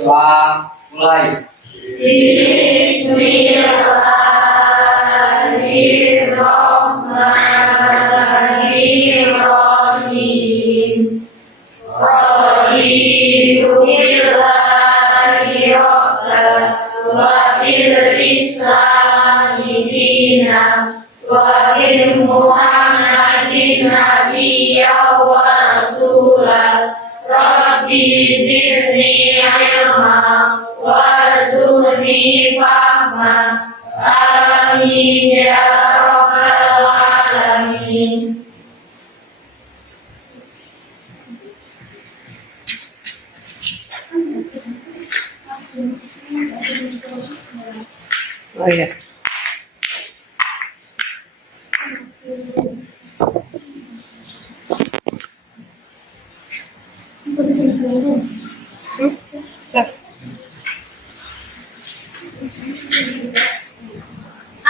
Doa mulai. Bismillahirrahmanirrahim. Raditu billahi rabban wa bil islami dinan wa bil muhammadin nabiyyan wa rasulan. Rabbi zidni ilma warzuqni fahma. Amin ya rabbal alamin. Oh iya.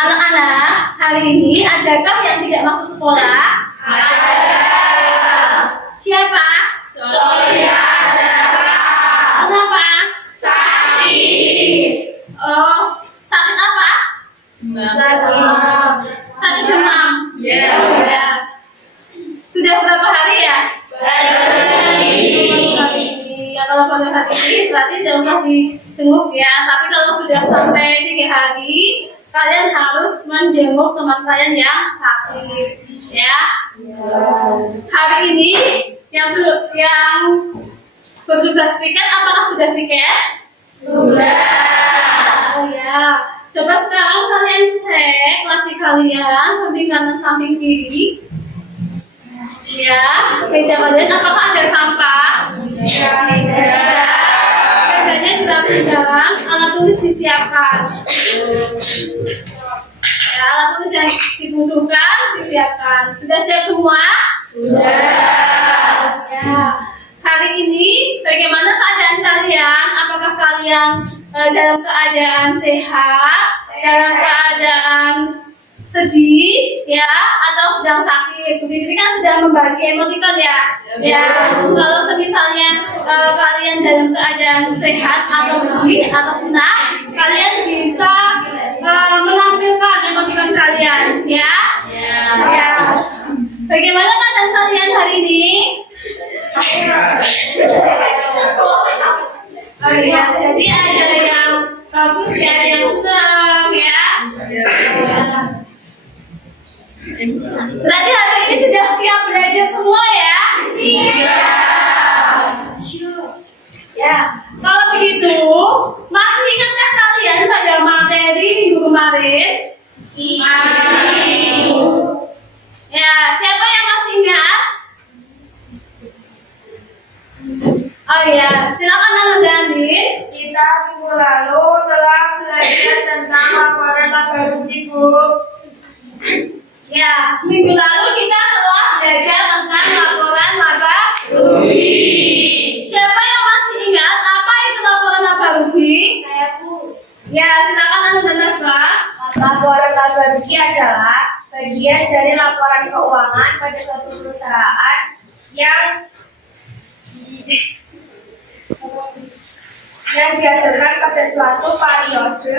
Anak-anak, hari ini adakah yang tidak masuk sekolah? Siapa? Kenapa? Oh, sakit apa? Sakit demam. Ya. Sudah berapa hari ya? Ya, kalau pada hari ini berarti jangan dijenguk ya. Tapi kalau sudah sampai 3 hari, kalian harus menjenguk teman kalian yang sakit, ya. Hari ini yang bertugas piket, apakah sudah piket? Oh ya. Coba sekarang kalian cek laci kalian, samping kanan samping kiri. Ya, meja kalian apakah ada sampah? Mejanya dirapikan, alat tulis disiapkan. Ya, alat tulis yang dibutuhkan disiapkan. Sudah siap semua? Ya. Hari ini bagaimana keadaan kalian? Apakah kalian dalam keadaan sehat, dalam keadaan sedih, ya, atau sedang sakit? Ini kan sedang membagi emotikon ya. Ya. Kalau misalnya kalian dalam keadaan sehat atau sedih atau senang, kalian bisa menampilkan emotikon kalian, ya. Ya. Bagaimana keadaan kalian hari ini? Oh ya, jadi ada yang bagus ya, ada yang senang ya. Berarti hari ini sudah siap belajar semua ya? Ya, kalau begitu, masih ingatkah kalian pada materi minggu kemarin? Ya, siapa yang masih ingat? Oh ya, silakan Tante Dani. Kita minggu lalu telah belajar tentang laporan laba rugi, Bu. Ya, minggu lalu kita telah belajar tentang laporan laba rugi. Siapa yang masih ingat apa itu laporan laba rugi? Saya, Bu. Ya, silakan Tante Naswa. Laporan laba rugi adalah bagian dari laporan keuangan pada suatu perusahaan yang dihasilkan pada suatu periode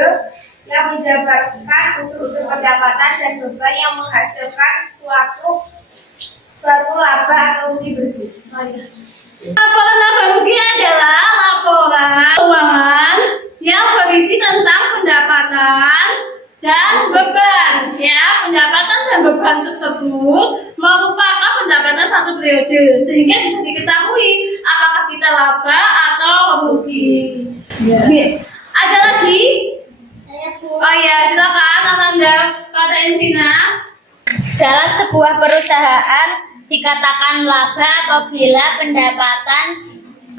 yang menjabarkan unsur-unsur pendapatan dan beban yang menghasilkan suatu laba atau rugi bersih. Laporan laba rugi adalah laporan keuangan yang berisi tentang pendapatan dan beban. Ya, pendapatan dan beban tersebut merupakan pendapatan satu periode, sehingga bisa diketahui apakah kita laba atau rugi. Ada lagi? Oh ya, silakan Ananda, kata Invina. Dalam sebuah perusahaan dikatakan laba apabila pendapatan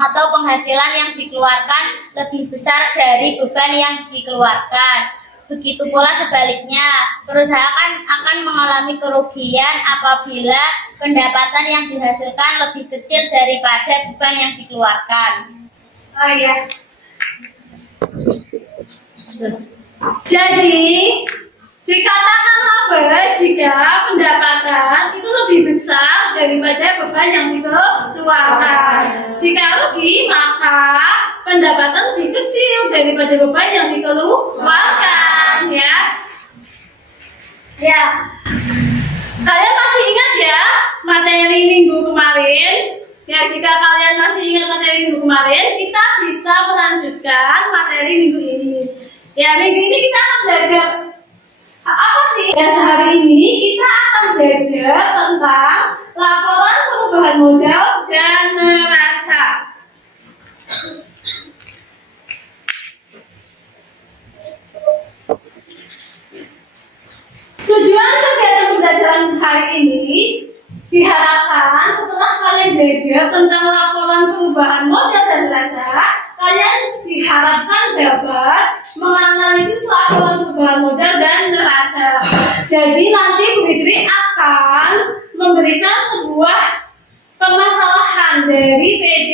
atau penghasilan yang dikeluarkan lebih besar dari beban yang dikeluarkan. Begitu pula sebaliknya, perusahaan akan mengalami kerugian apabila pendapatan yang dihasilkan lebih kecil daripada beban yang dikeluarkan. Oh ya. Jadi, dikatakan laba jika pendapatan itu lebih besar daripada beban yang dikeluarkan. Jika rugi, maka pendapatan lebih kecil daripada beban yang dikeluarkan, ya. Ya, kalian masih ingat ya materi minggu kemarin? Ya, jika kalian masih ingat materi minggu kemarin, kita bisa melanjutkan materi minggu ini. Ya, minggu ini kita akan belajar apa sih? Ya, hari ini kita akan belajar tentang laporan perubahan modal dan neraca. Tujuan kegiatan pembelajaran hari ini diharapkan setelah kalian belajar tentang laporan perubahan modal dan neraca, kalian diharapkan dapat menganalisis laporan perubahan modal dan neraca. Jadi nanti Bu Fitri akan memberikan sebuah permasalahan dari PD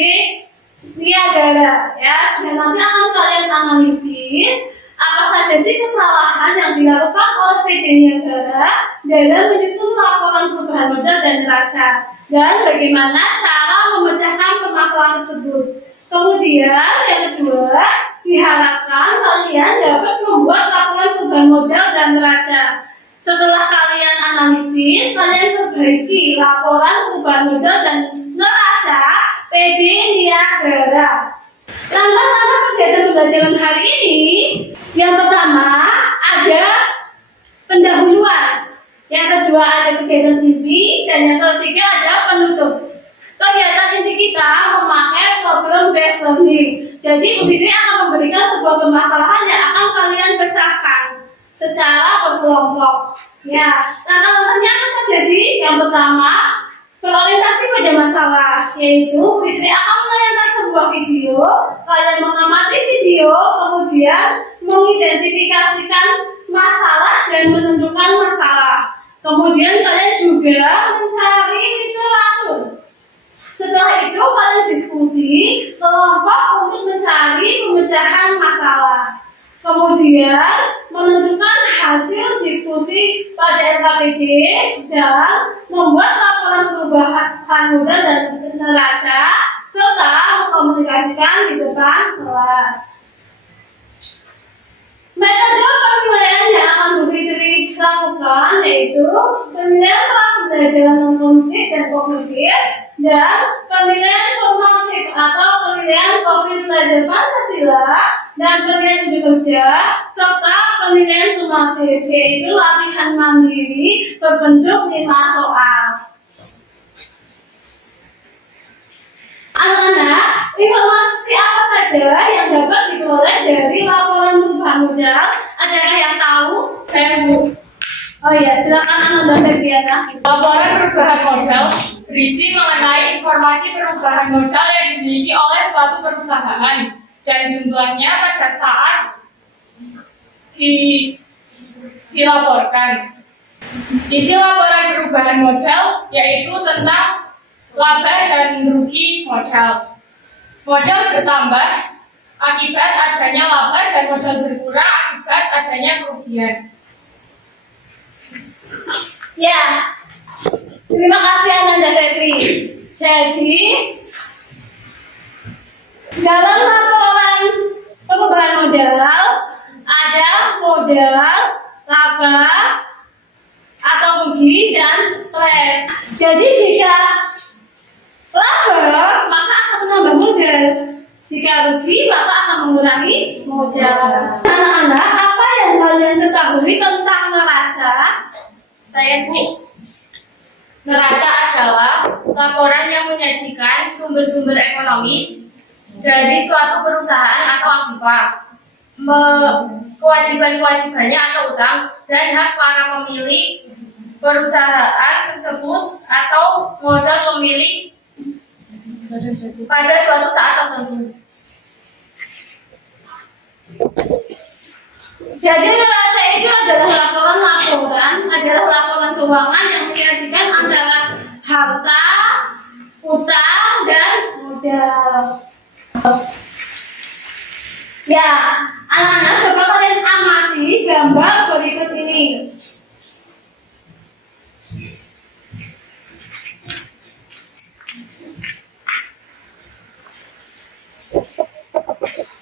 Niagara, ya, dan nanti akan kalian analisis apa saja sih kesalahan yang dilakukan oleh PD Niagara dalam menyusun laporan perubahan modal dan neraca, dan bagaimana cara memecahkan permasalahan tersebut. Kemudian yang kedua, diharapkan kalian dapat membuat laporan perubahan modal dan neraca. Setelah kalian analisis, kalian perbaiki laporan perubahan modal dan neraca PD Niagara. Langkah-langkah kegiatan pembelajaran hari ini, yang pertama ada pendahuluan, yang kedua ada kegiatan inti, dan yang ketiga ada penutup. Kegiatan inti kita memakai problem based learning. Jadi Bu Fitri akan memberikan sebuah permasalahan yang akan kalian pecahkan secara berkelompok. Ya, langkah-langkahnya apa saja sih? Yang pertama, berorientasi pada masalah, yaitu Bu Fitri akan menayangkan sebuah video, kalian mengamati video, kemudian mengidentifikasikan masalah dan menentukan masalah. Kemudian kalian juga mencari literatur. Setelah itu kalian diskusi kelompok untuk mencari pemecahan masalah. Kemudian menentukan hasil diskusi pada LKPD dan membuat laporan perubahan modal dan neraca serta mengkomunikasikan di depan kelas. Metode penilaian yang akan Bu Fitri lakukan yaitu penilaian pembelajaran non-kognitif dan kognitif, dan penilaian formatif atau penilaian profil belajar Pancasila, dan penilaian ide kerja, serta penilaian sumatif, yaitu latihan mandiri berbentuk 5 soal. Anak-anak, informasi apa saja yang dapat diperoleh dari laporan perubahan modal? Adakah yang tahu? Saya Bu. Oh ya, silakan Ananda Febriana. Laporan perubahan modal berisi mengenai informasi perubahan modal yang dimiliki oleh suatu perusahaan dan jumlahnya pada saat dilaporkan. Isi laporan perubahan modal yaitu tentang laba dan rugi modal. Modal bertambah akibat adanya laba dan modal berkurang akibat adanya kerugian. Ya, terima kasih Ananda Febri. Jadi, dalam laporan perubahan modal ada modal, laba atau rugi, dan klaim. Jadi jika laba maka akan menambah modal, jika rugi maka akan mengurangi modal. Anak-anak, apa yang kalian ketahui tentang neraca? Saya Bu. Neraca adalah laporan yang menyajikan sumber-sumber ekonomis dari suatu perusahaan atau aktiva, kewajiban-kewajibannya atau utang, dan hak para pemilik perusahaan tersebut atau modal pemilik pada suatu saat tertentu. Jadi neraca itu adalah laporan keuangan yang menyajikan antara harta, utang, dan modal. Ya, anak-anak coba kalian amati gambar berikut ini.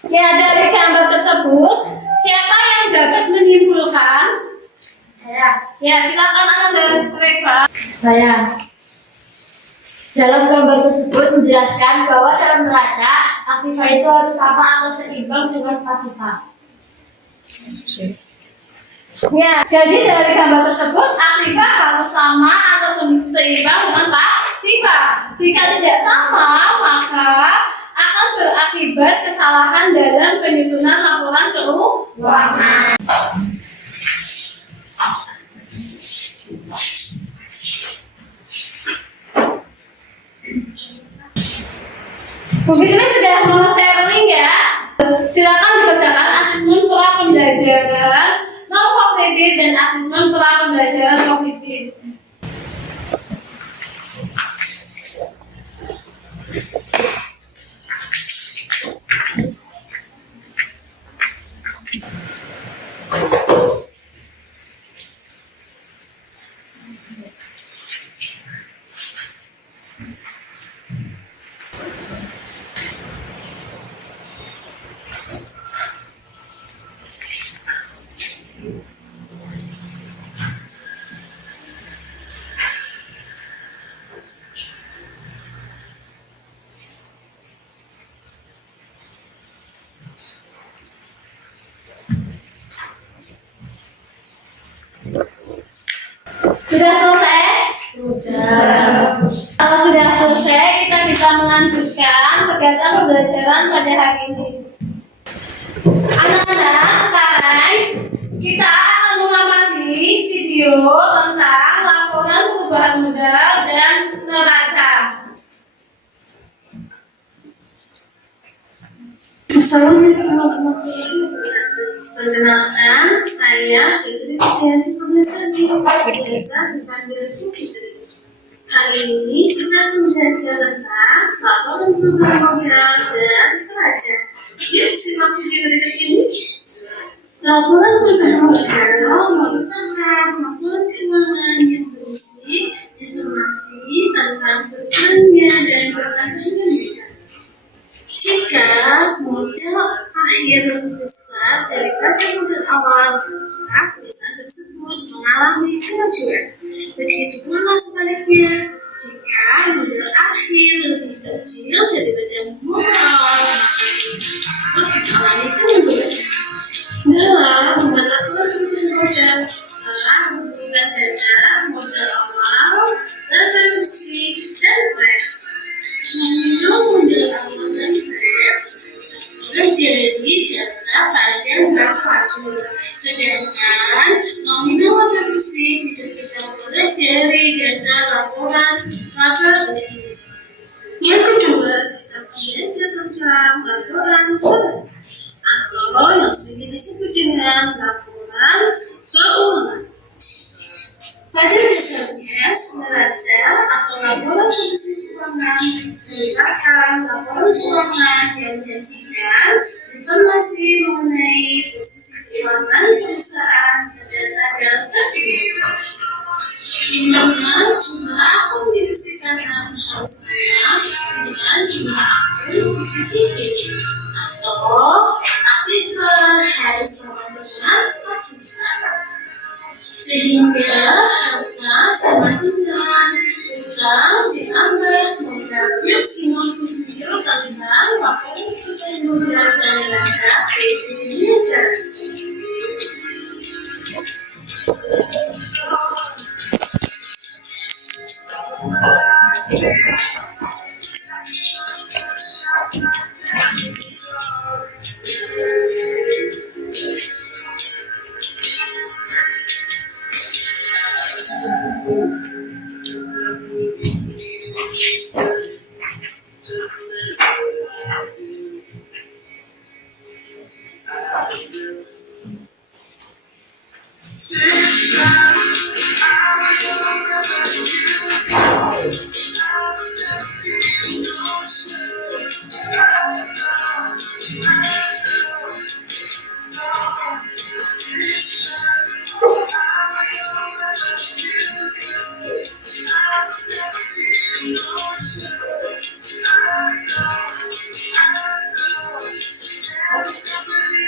Ya, dari gambar tersebut, siapa yang dapat menyimpulkan? Saya. Ya, silakan Anda, Reva. Saya. Dalam gambar tersebut menjelaskan bahwa dalam neraca, aktiva itu harus sama atau seimbang dengan pasifa. Ya, jadi dari gambar tersebut, aktiva harus sama atau seimbang dengan pasifa. Jika tidak sama, maka akan berakibat kesalahan dalam penyusunan laporan keuangan. Bu Fitri sudah mau share link ya. Silakan dibacakan asesmen pra pembelajaran non kognitif dan asesmen pra pembelajaran kognitif. Sudah selesai? Sudah. Kalau sudah selesai, kita bisa melanjutkan kegiatan pembelajaran pada hari ini. Anak-anak, sekarang kita akan mengamati video tentang laporan perubahan modal dan neraca. Assalamualaikum. Perkenalkan, saya Fitri Wijayanti Purwasari, biasa dipanggil Bu Fitri. Hari ini kita akan belajar tentang laporan perubahan modal dan neraca. Yuk, simak video berikut ini. Laporan perubahan modal merupakan laporan keuangan yang berisi informasi tentang pertanian dan pertanian. Jika modal akhir lebih besar daripada modal awal, maka perusahaan tersebut mengalami kemajuan. Begitu pula sebaliknya, jika modal akhir lebih kecil daripada modal awal, maka mengalami kemajuan. Dalam membuat laporan perubahan modal, telah mengumpulkan data modal awal, data bersih, dan fresh. Menghitung modal awal dan fresh menjadi data pada masa lalu. Sedangkan nominal laba bersih bisa kita peroleh dari data laporan laba bersih. Yang kedua, kita belajar tentang laporan neraca atau yang sering disebut dengan laporan keuangan. Pada dasarnya, neraca atau laporan posisi keuangan merupakan laporan keuangan yang menyajikan informasi mengenai posisi keuangan perusahaan pada tanggal tertentu. Di mana jumlah akun posisi kanan harus sama dengan jumlah akun posisi kiri, atau aktivitas harus sama dengan pasifitas. Sehingga harga sama dengan utang ditambah modal maksimal 7 kali maka sudah menggunakan neraca PJJ.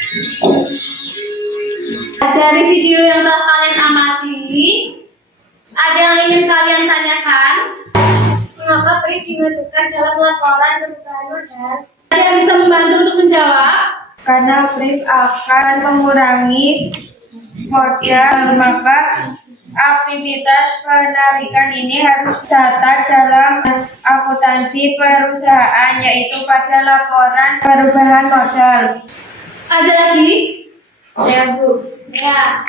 Dari video yang telah kalian amati, ada yang ingin kalian tanyakan? Mengapa PRIF dimasukkan dalam laporan perubahan modal? Ada yang bisa membantu untuk menjawab? Karena PRIF akan mengurangi modal, maka aktivitas penarikan ini harus dicatat dalam akuntansi perusahaan, yaitu pada laporan perubahan modal. Ada lagi? Ya, Bu. Ya.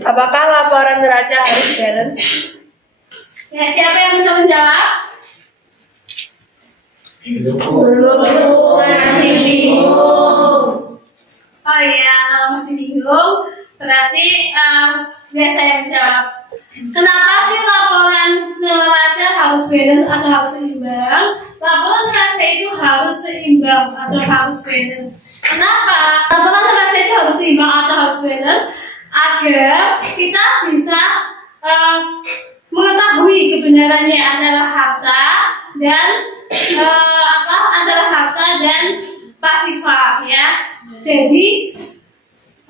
Apakah laporan neraca harus balance? Ya, siapa yang bisa menjawab? Belum, Ibu. Masih bingung. Oh iya, kalau masih bingung, berarti biar saya menjawab. Kenapa sih laporan neraca harus balance atau harus seimbang? Laporan neraca itu harus seimbang atau harus balance. Kenapa? Laporan neraca itu harus seimbang atau harus balance agar kita bisa mengetahui kebenarannya antara harta dan antara harta dan pasifah, ya. Jadi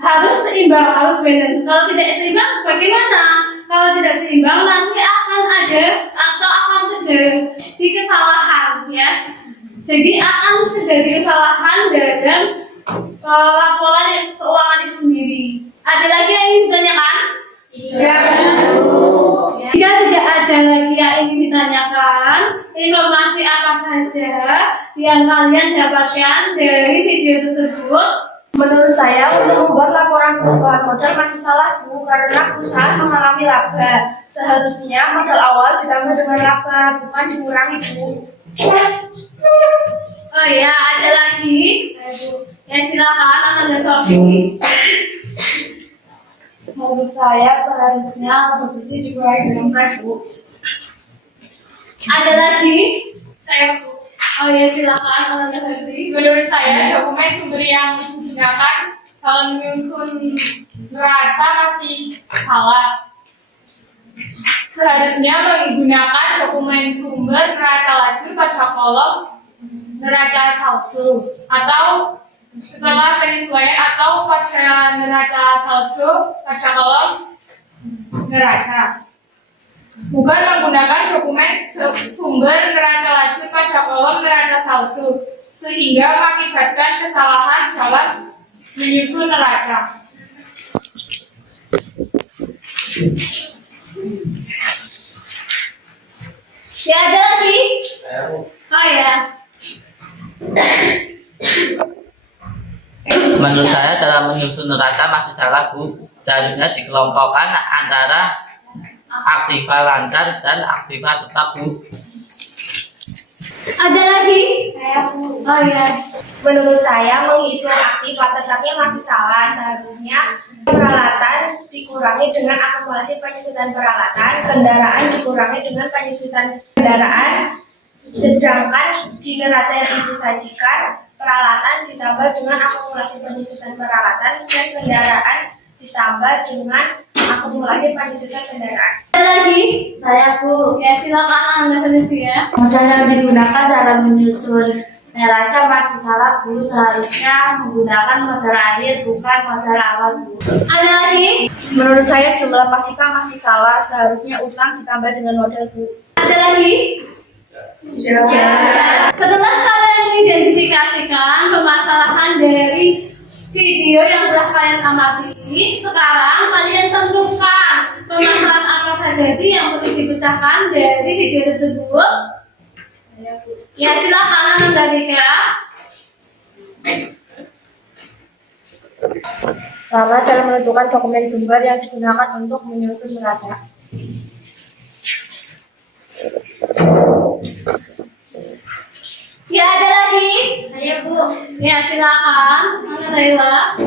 harus seimbang, harus balance. Kalau tidak seimbang, bagaimana? Kalau tidak seimbang, nanti akan ada atau akan terjadi kesalahan, ya. Jadi akan terjadi kesalahan dalam laporan keuangan itu sendiri. Ada lagi yang ingin ditanyakan? Iya, Bu. Jika tidak ada lagi yang ingin ditanyakan, informasi apa saja yang kalian dapatkan dari video tersebut? Menurut saya, untuk membuat laporan perubahan modal masih salah, Bu, karena perusahaan mengalami laba. Seharusnya modal awal ditambah dengan laba, bukan dikurangi, Bu. Oh ya, ada lagi? Ya, silakan, Anda Sofi. Menurut saya seharusnya laba bersih dikurangi dengan fresh, Bu. Ada lagi? Saya, Bu. Oh ya, silakan, Anda Sofi. Menurut saya dokumen sumber yang digunakan dalam menyusun neraca masih salah. Seharusnya menggunakan dokumen sumber neraca laju pada kolom neraca saldo, atau setelah penyesuaian atau pada neraca saldo pada kolom neraca. Bukan menggunakan dokumen sumber neraca laju pada kolom neraca saldo, sehingga mengakibatkan kesalahan dalam menyusun neraca. Ya, ada lagi? Oh ya. Menurut saya dalam menyusun neraca masih salah, Bu. Seharusnya dikelompokkan antara aktiva lancar dan aktiva tetap, Bu. Ada lagi? Saya, Bu. Oh ya. Menurut saya, menghitung aktiva tetapnya masih salah. Seharusnya peralatan dikurangi dengan akumulasi penyusutan peralatan, kendaraan dikurangi dengan penyusutan kendaraan, sedangkan di neraca yang Ibu sajikan, peralatan ditambah dengan akumulasi penyusutan peralatan dan kendaraan ditambah dengan akumulasi penyusutan kendaraan. Ada lagi? Saya, Bu. Ya, silakan Anda Felicia, ya. Modal yang digunakan dalam menyusun neraca masih salah, Bu. Seharusnya menggunakan modal akhir bukan modal awal, Bu. Ada lagi? Menurut saya jumlah pasifah masih salah. Seharusnya utang ditambah dengan modal, Bu. Ada lagi? Ya. Setelah kalian identifikasikan permasalahan dari video yang telah kalian amati, sekarang kalian tentukan permasalahan apa saja sih yang perlu dipecahkan dari video tersebut. Ya, silakan Anda Dika. Salah dalam menentukan dokumen sumber yang digunakan untuk menyusun neraca. Ya, ada lagi? Saya, Bu, Ya, silakan. Anda Laila.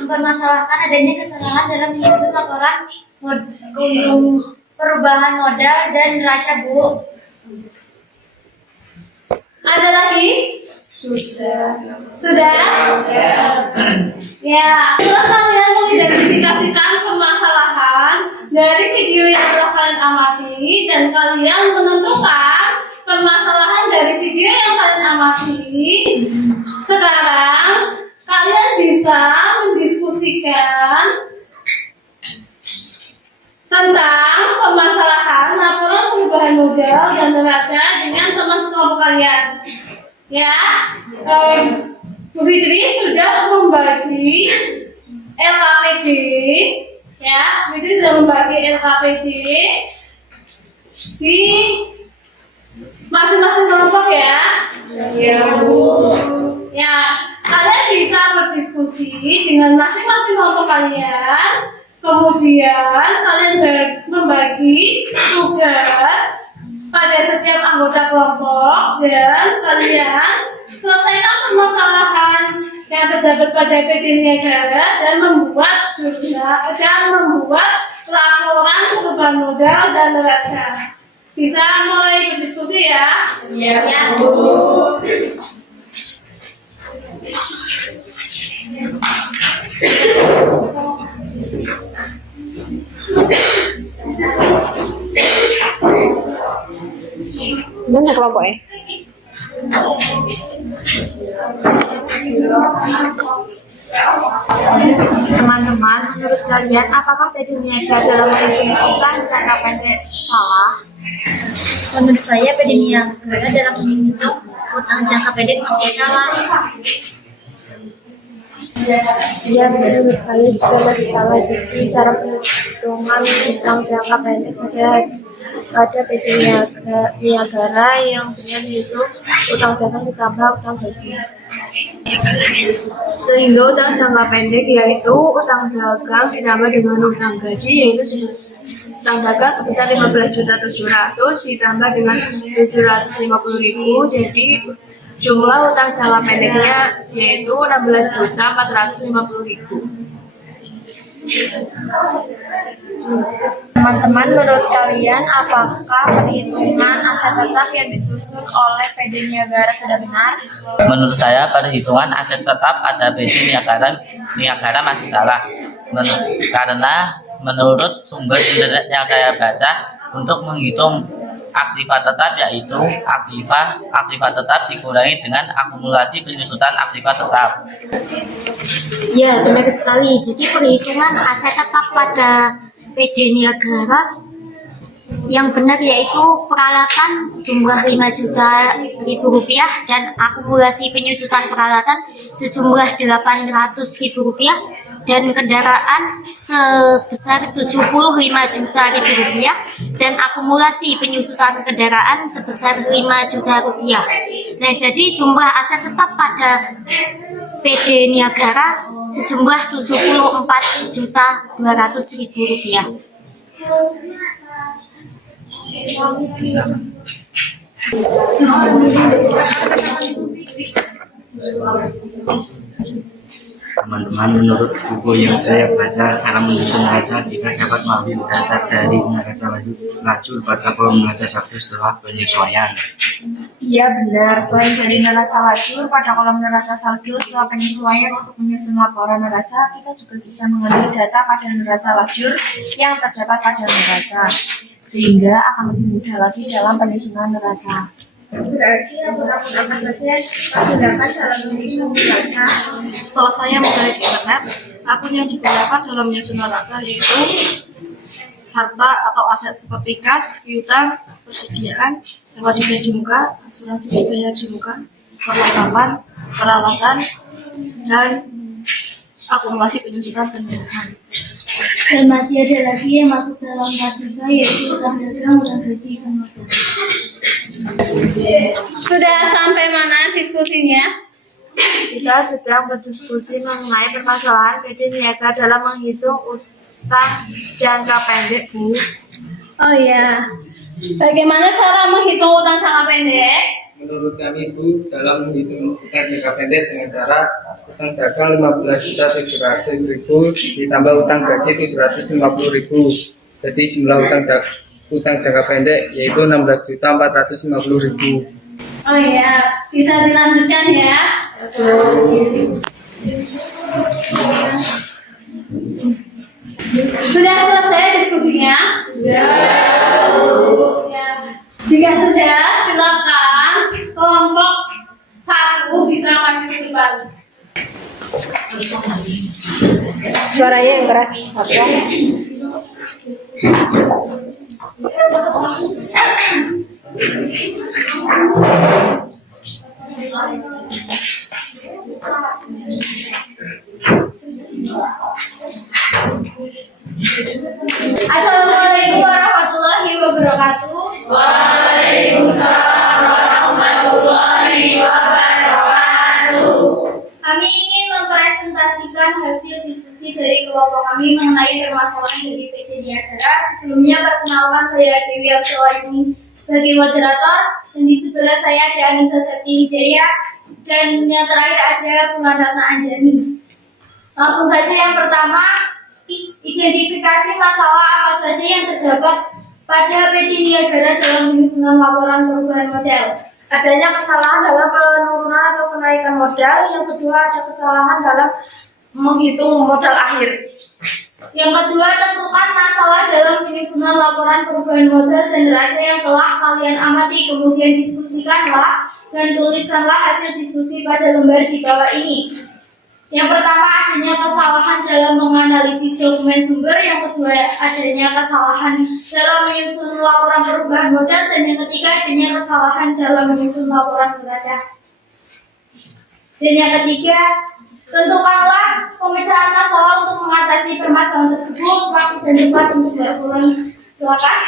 mempermasalahkan adanya kesalahan dalam menyusun laporan perubahan modal dan neraca, Bu. Ada lagi? Sudah. Sudah? Ya, setelah kalian mengidentifikasikan permasalahan dari video yang telah kalian amati dan kalian menentukan permasalahan dari video yang kalian amati, Sekarang kalian bisa mendiskusikan tentang permasalahan laporan perubahan modal dan neraca dengan teman sekelompok kalian. Ya, Bu Fitri sudah membagi LKPD. Ya, Bu Fitri sudah membagi LKPD di masing-masing kelompok ya. Ya, kalian bisa berdiskusi dengan masing-masing kelompok kalian. Kemudian kalian membagi tugas pada setiap anggota kelompok dan kalian selesaikan permasalahan yang terdapat pada PD Niagara dan membuat jurnal dan membuat laporan perubahan modal dan neraca. Bisa mulai berdiskusi ya? Ya, Bu. Mana kelompoknya? Teman-teman, menurut kalian apakah PD Niaga dalam menghitung jangka pendek salah? Menurut saya PD Niagara dalam menghitung utang jangka pendek masih salah. Ya, menurut saya juga masih salah. Jadi cara perhitungan utang jangka pendek pada PD Niagara yang benar itu utang dagang ditambah utang gaji. Sehingga utang jangka pendek yaitu utang dagang ditambah dengan utang gaji yaitu utang dagang sebesar 15.700.000 ditambah dengan 750.000, jadi jumlah utang jangka pendeknya yaitu 16.450.000. Teman-teman, menurut kalian apakah perhitungan aset tetap yang disusun oleh PD Niagara sudah benar? Menurut saya perhitungan aset tetap pada PD Niagara masih salah. Karena menurut sumber internet yang saya baca, untuk menghitung aktiva tetap yaitu aktiva tetap dikurangi dengan akumulasi penyusutan aktiva tetap. Ya, benar sekali. Jadi perhitungan aset tetap pada PD Niagara yang benar yaitu peralatan sejumlah 5 juta rupiah dan akumulasi penyusutan peralatan sejumlah 800.000 rupiah dan kendaraan sebesar 75 juta rupiah dan akumulasi penyusutan kendaraan sebesar 5 juta rupiah. Nah, jadi jumlah aset tetap pada PD Niagara sejumlah 74.200.000 rupiah. Teman-teman, menurut buku yang saya baca, cara menyusun neraca kita dapat mengambil data dari neraca laju pada kolom neraca satu setelah penyesuaian. Iya benar, selain dari neraca lajur pada kolom neraca saldo setelah penyesuaian untuk menyusun laporan neraca, kita juga bisa mengambil data pada neraca lajur yang terdapat pada neraca, sehingga akan lebih mudah lagi dalam penyusunan neraca. Berarti apa saja terdapat dalam menyusun neraca? Setelah saya mencari di internet, akun yang digunakan dalam menyusun neraca yaitu harta atau aset seperti kas, piutang, persediaan, sewa dibayar di muka, asuransi dibayar di muka, perlengkapan, peralatan, dan akumulasi penyusutan kendaraan. Dan masih ada lagi yang masuk dalam pasiva yaitu utang dagang, utang gaji, dan modal. Sudah sampai mana diskusinya? Kita sedang berdiskusi mengenai permasalahan PD Niaga dalam menghitung utang jangka pendek, Bu. Oh ya, bagaimana cara menghitung utang jangka pendek? Menurut kami, Bu, dalam menghitung utang jangka pendek dengan cara utang dagang 15.700.000 ditambah utang gaji 750.000. Jadi jumlah utang jangka pendek yaitu 16.450.000. Oh ya, bisa dilanjutkan ya. Sudah selesai diskusinya? Ya. Jika sudah, silakan kelompok 1 kembali. Suaranya yang keras. Assalamualaikum warahmatullahi wabarakatuh. Waalaikumsalam warahmatullahi wabarakatuh. Kami ingin mempresentasikan hasil diskusi dari kelompok kami mengenai permasalahan dari PT Niagara. Sebelumnya perkenalkan, saya Dewi Absawayuni sebagai moderator, dan di sebelah saya ada Anissa Septi Hidayah, dan yang terakhir ada Purnaratna Anjani. Langsung saja, yang pertama, identifikasi masalah apa saja yang terdapat pada PT Niagara dalam penyusunan laporan perubahan model. Adanya kesalahan dalam penurunan atau kenaikan modal. Yang kedua, ada kesalahan dalam menghitung modal akhir. Yang kedua, tentukan masalah dalam penyusunan laporan perubahan modal dan neraca yang telah kalian amati. Kemudian diskusikanlah dan tuliskanlah hasil diskusi pada lembar di bawah ini. Yang pertama, adanya kesalahan dalam menganalisis dokumen sumber. Yang kedua, adanya kesalahan dalam menyusun laporan perubahan modal. Dan yang ketiga, adanya kesalahan dalam menyusun laporan neraca. Dan yang ketiga, tentukanlah pemecahan masalah untuk mengatasi permasalahan tersebut. Waktu dan tempat untuk dilakukan. Silakan.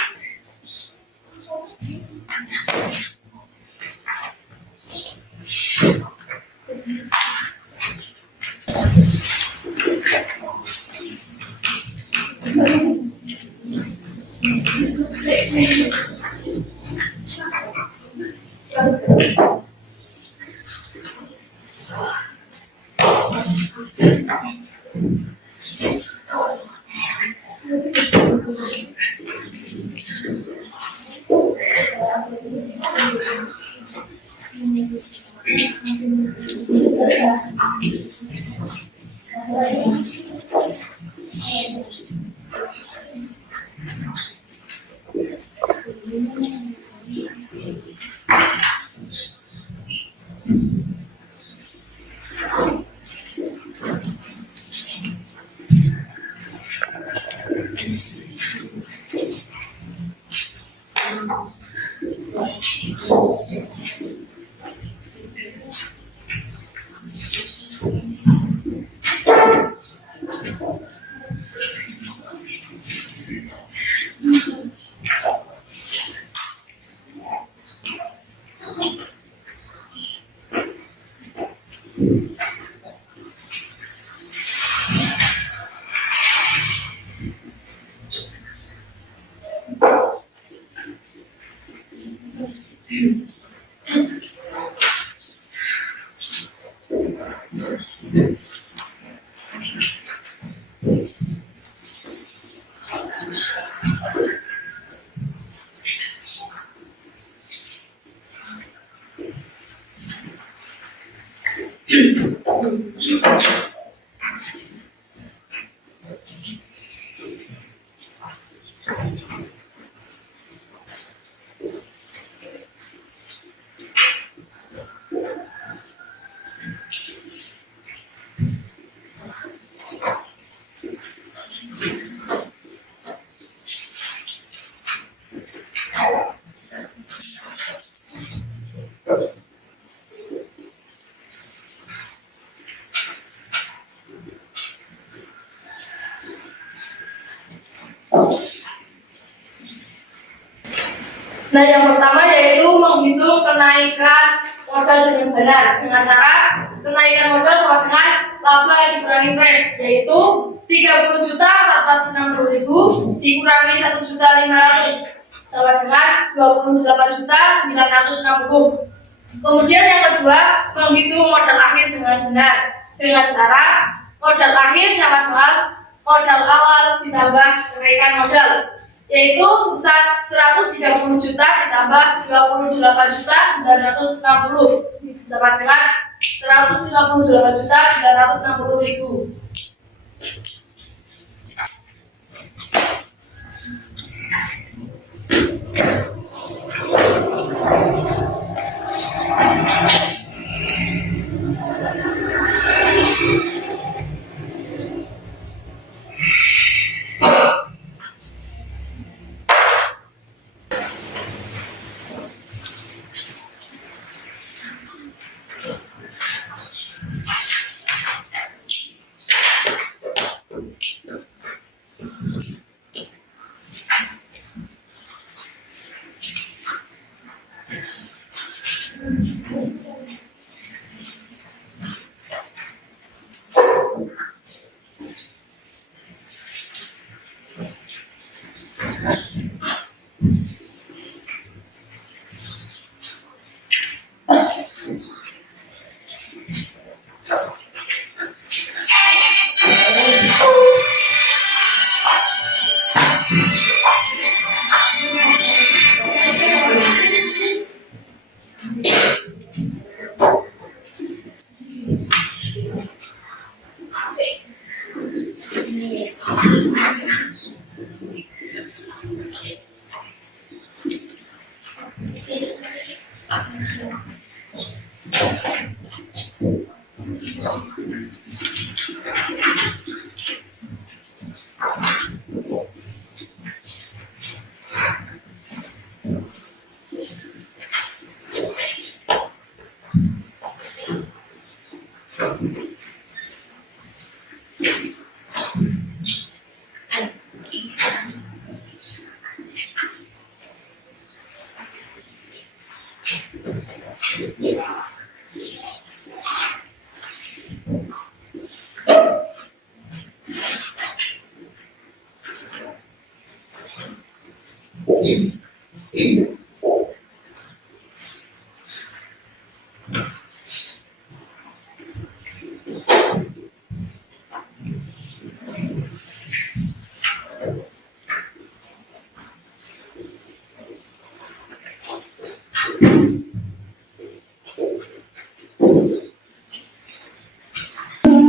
Nah, yang pertama yaitu menghitung kenaikan modal dengan benar dengan cara kenaikan modal sama dengan laba dikurangi pref, yaitu 30.460.000 dikurangi 1.500.000 sama dengan 28.960. Kemudian yang kedua, menghitung modal akhir dengan benar dengan cara modal akhir sama dengan modal awal ditambah kenaikan modal, yaitu sebesar 130 juta ditambah 28.960 sama dengan 158.960.000.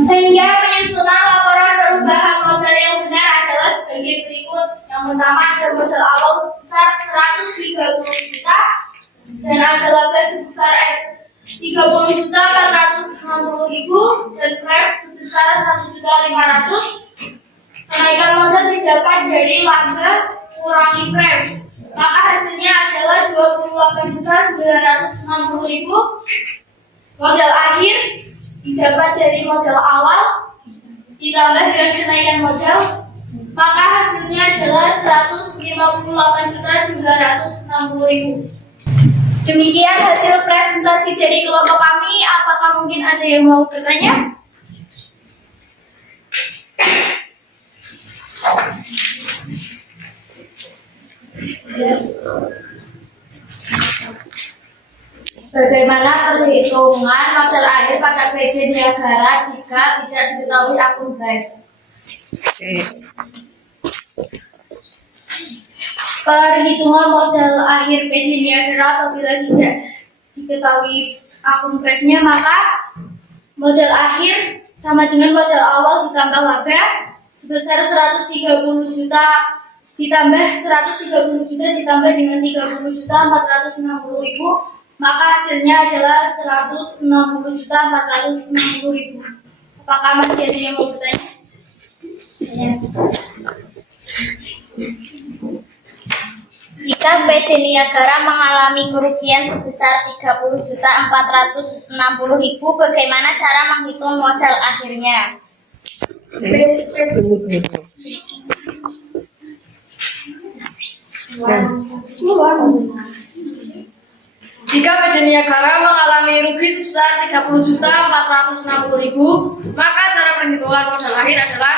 Sehingga penyusunan laporan perubahan modal yang benar adalah sebagai berikut. Yang pertama ada modal awal sebesar 130 juta dan ada laba sebesar 30 juta 460 ribu dan krep sebesar 1.500.000. Kenaikan modal didapat dari laba kurangi krep. Maka hasilnya adalah 28 juta 960 ribu. Modal akhir didapat dari modal awal ditambah dengan kenaikan modal, maka hasilnya adalah 158.960.000. Demikian hasil presentasi dari kelompok kami. Apakah mungkin ada yang mau bertanya? Bagaimana perhitungan modal akhir pada PD Niagara jika tidak diketahui akun bank? Perhitungan modal akhir PD Niagara apabila tidak diketahui akun banknya, maka modal akhir sama dengan modal awal ditambah laba sebesar 130 juta ditambah 130 juta ditambah dengan 30 juta 460 ribu, maka hasilnya adalah 160.460.000. Apakah masih ada yang mau bertanya? Jika PD Niagara mengalami kerugian sebesar 30.460.000, bagaimana cara menghitung modal akhirnya? Jika PD Niagara mengalami rugi sebesar 30.460.000, maka cara perhitungan modal akhir adalah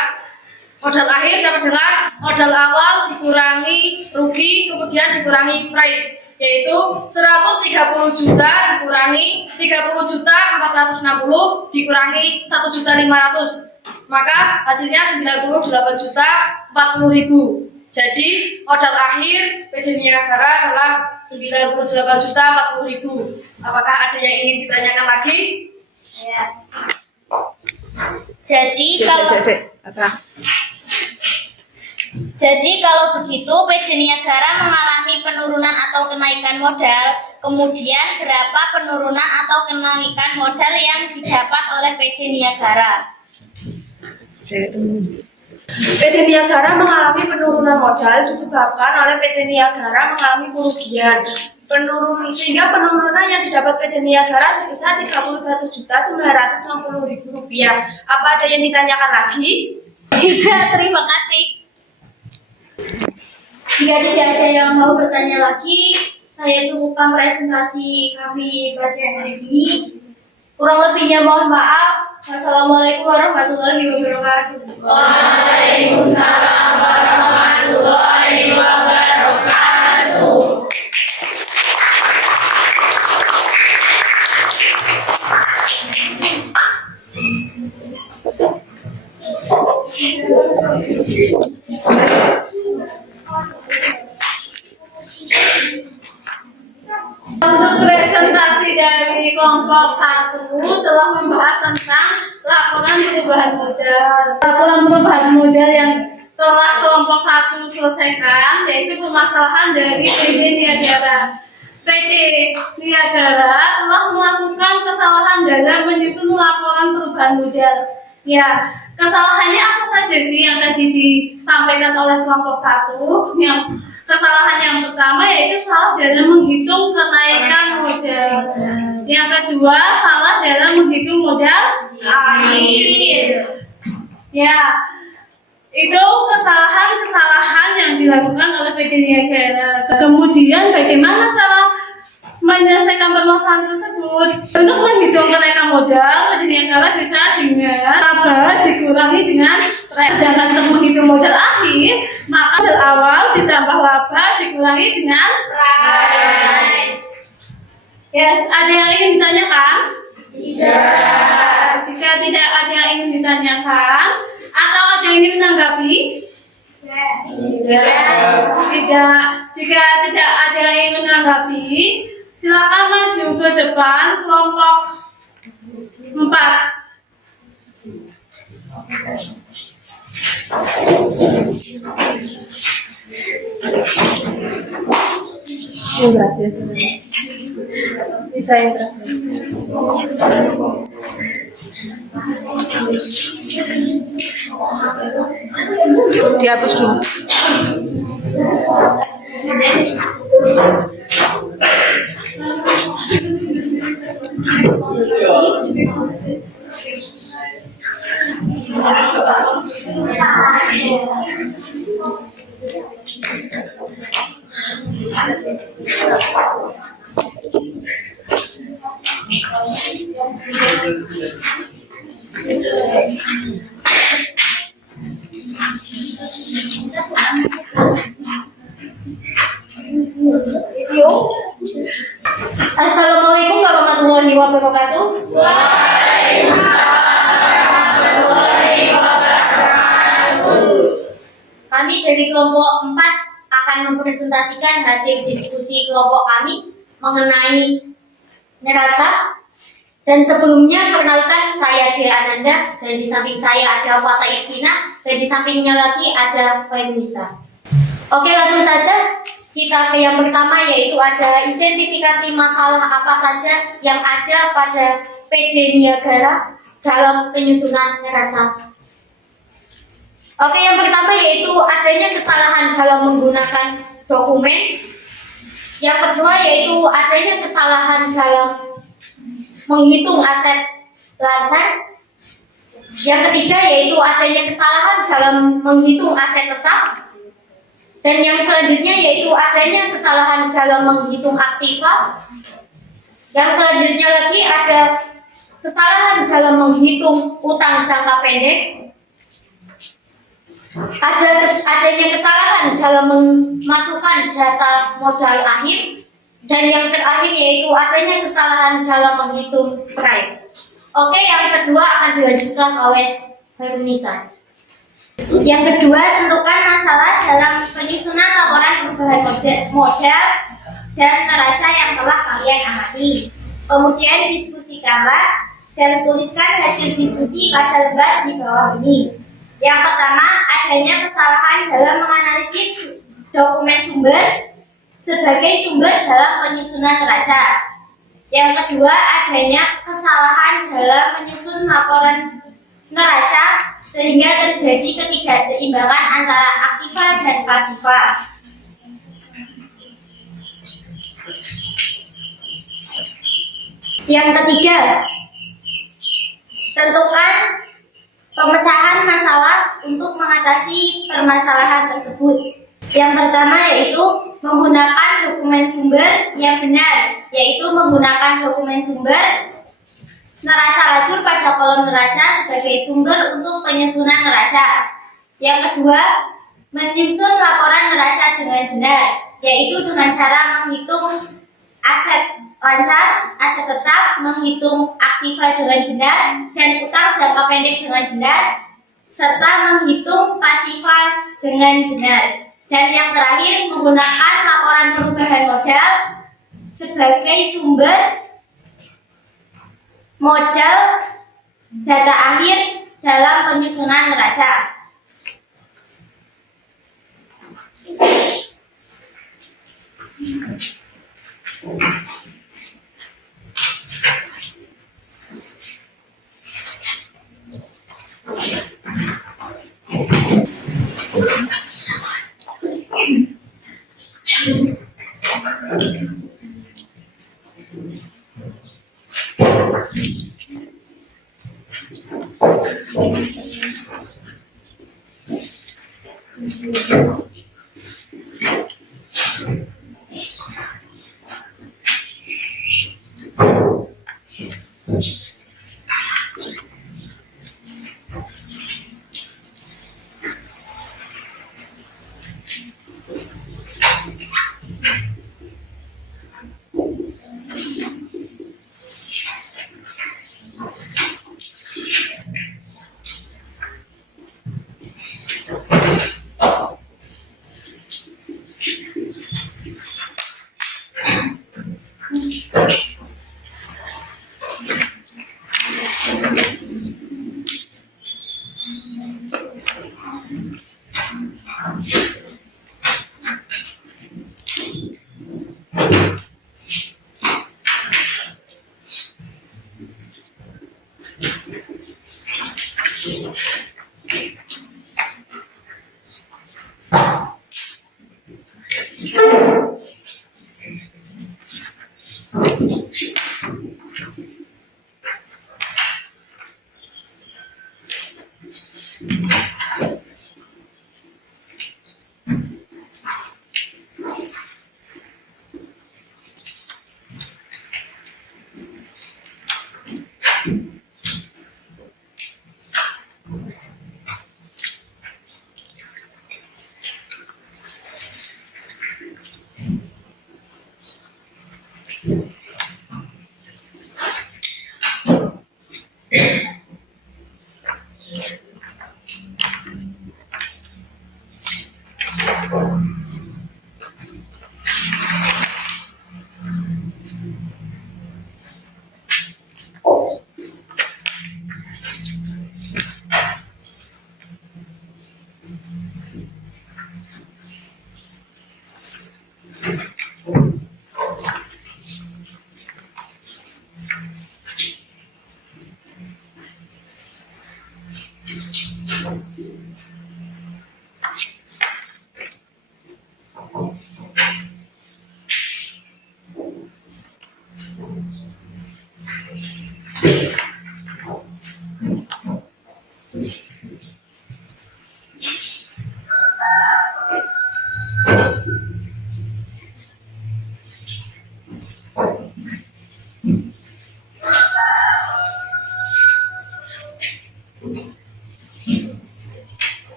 modal akhir sama dengan modal awal dikurangi rugi kemudian dikurangi price, yaitu 130 juta dikurangi 30 juta 460 dikurangi 1.500.000, maka hasilnya 98 juta 40.000. Jadi modal akhir PD Niagara adalah 98 juta 40.000. Apakah ada yang ingin ditanyakan lagi? Ya. Jadi kalau begitu PD Niagara mengalami penurunan atau kenaikan modal, kemudian berapa penurunan atau kenaikan modal yang didapat oleh PD Niagara? PD Niagara mengalami penurunan modal disebabkan oleh PD Niagara mengalami kerugian. Sehingga penurunan yang didapat PD Niagara sebesar Rp31.960.000. Apa ada yang ditanyakan lagi? Tidak, terima kasih. Jika tidak ada yang mau bertanya lagi, saya cukupkan presentasi kami pada hari ini. Kurang lebihnya mohon maaf. Wassalamualaikum warahmatullahi wabarakatuh. Waalaikumsalam warahmatullahi wabarakatuh. Untuk presentasi dari kelompok 1 telah membahas tentang laporan perubahan modal. Laporan perubahan modal yang telah kelompok 1 selesaikan, yaitu permasalahan dari PD Niagara. PT Niagara telah melakukan kesalahan dalam menyusun laporan perubahan modal. Ya, kesalahannya apa saja sih yang tadi disampaikan oleh kelompok 1? Yang kesalahan yang pertama yaitu salah dalam menghitung kenaikan modal. Yang kedua, salah dalam menghitung modal air. Ya, itu kesalahan yang dilakukan oleh PT Niagara. Kemudian bagaimana cara menyelesaikan permasalahan tersebut? Untuk menghitung kenaikan modal, PT Niagara bisa dengan laba dikurangi dengan sedangkan untuk menghitung modal akhir, maka modal awal ditambah laba dikurangi dengan price. Yes, ada yang ingin ditanyakan? Tidak. Jika tidak ada yang ingin ditanyakan, atau ada yang ingin menanggapi? Tidak. Jika tidak ada yang ingin menanggapi, silakan maju ke depan kelompok 4. Bisa yang terakhir. Dihapus dulu. Assalamualaikum warahmatullahi wabarakatuh. Kami dari kelompok 4 akan mempresentasikan hasil diskusi kelompok kami mengenai neraca. Dan sebelumnya perkenalkan, saya Dea Ananda, dan di samping saya ada Fata Irvina, dan di sampingnya lagi ada Fainisa. Oke, langsung saja kita ke yang pertama, yaitu ada identifikasi masalah apa saja yang ada pada PD Niagara dalam penyusunan neraca. Oke, yang pertama yaitu adanya kesalahan dalam menggunakan dokumen. Yang kedua yaitu adanya kesalahan dalam menghitung aset lancar. Yang ketiga yaitu adanya kesalahan dalam menghitung aset tetap. Dan yang selanjutnya yaitu adanya kesalahan dalam menghitung aktiva. Yang selanjutnya lagi ada kesalahan dalam menghitung utang jangka pendek. Adanya kesalahan dalam memasukkan data modal akhir. Dan yang terakhir yaitu adanya kesalahan dalam menghitung price. Oke, yang kedua akan dilanjutkan oleh Fainisa. Yang kedua, tentukan masalah dalam penyusunan laporan perubahan modal dan neraca yang telah kalian amati. Kemudian diskusikanlah dan tuliskan hasil diskusi pada lembar di bawah ini. Yang pertama, adanya kesalahan dalam menganalisis dokumen sumber sebagai sumber dalam penyusunan neraca. Yang kedua, adanya kesalahan dalam menyusun laporan neraca sehingga terjadi ketidakseimbangan antara aktiva dan pasiva. Yang ketiga, tentukan pemecahan masalah untuk mengatasi permasalahan tersebut. Yang pertama yaitu menggunakan dokumen sumber yang benar, yaitu menggunakan dokumen sumber neraca lajur pada kolom neraca sebagai sumber untuk penyusunan neraca. Yang kedua, menyusun laporan neraca dengan benar, yaitu dengan cara menghitung aset lancar, aset tetap, menghitung aktiva dengan benar, dan utang jangka pendek dengan benar, serta menghitung pasiva dengan benar. Dan yang terakhir, menggunakan laporan perubahan modal sebagai sumber modal data akhir dalam penyusunan neraca.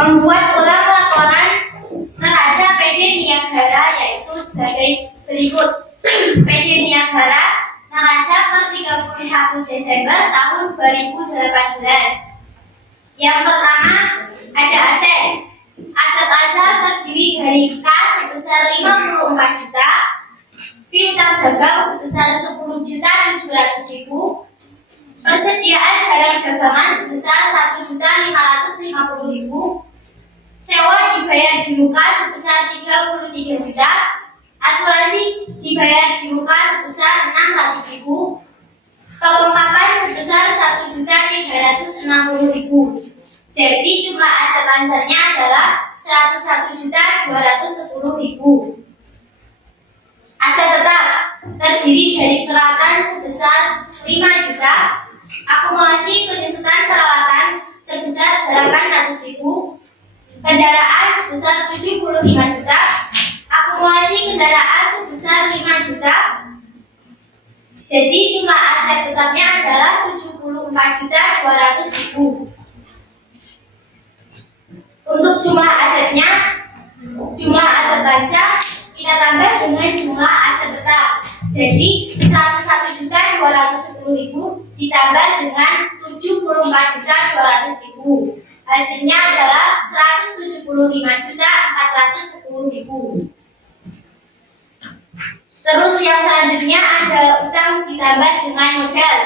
Membuat ulang laporan neraca PD Niagara yaitu sebagai berikut. PD Niagara neraca per 31 Desember tahun 2018. Yang pertama ada aset. Aset lancar terdiri dari kas sebesar 54 juta, piutang dagang sebesar 10.700.000, persediaan barang dagangan sebesar 1.550.000, sewa dibayar di muka sebesar 33 juta, asuransi dibayar di muka sebesar 600.000, perlengkapan sebesar 1.360.000. Jadi jumlah aset lancarnya adalah 101.210.000. Aset tetap terdiri dari peralatan sebesar 5 juta, akumulasi penyusutan peralatan sebesar 800.000, kendaraan sebesar 75 juta, akumulasi kendaraan sebesar 5 juta. Jadi jumlah aset tetapnya adalah 74.200.000. Untuk jumlah asetnya, jumlah aset lancar kita tambah dengan jumlah aset tetap. Jadi 101.210.000 ditambah dengan 74.200.000. Hasilnya adalah 175.410.000. Terus yang selanjutnya ada utang ditambah dengan modal.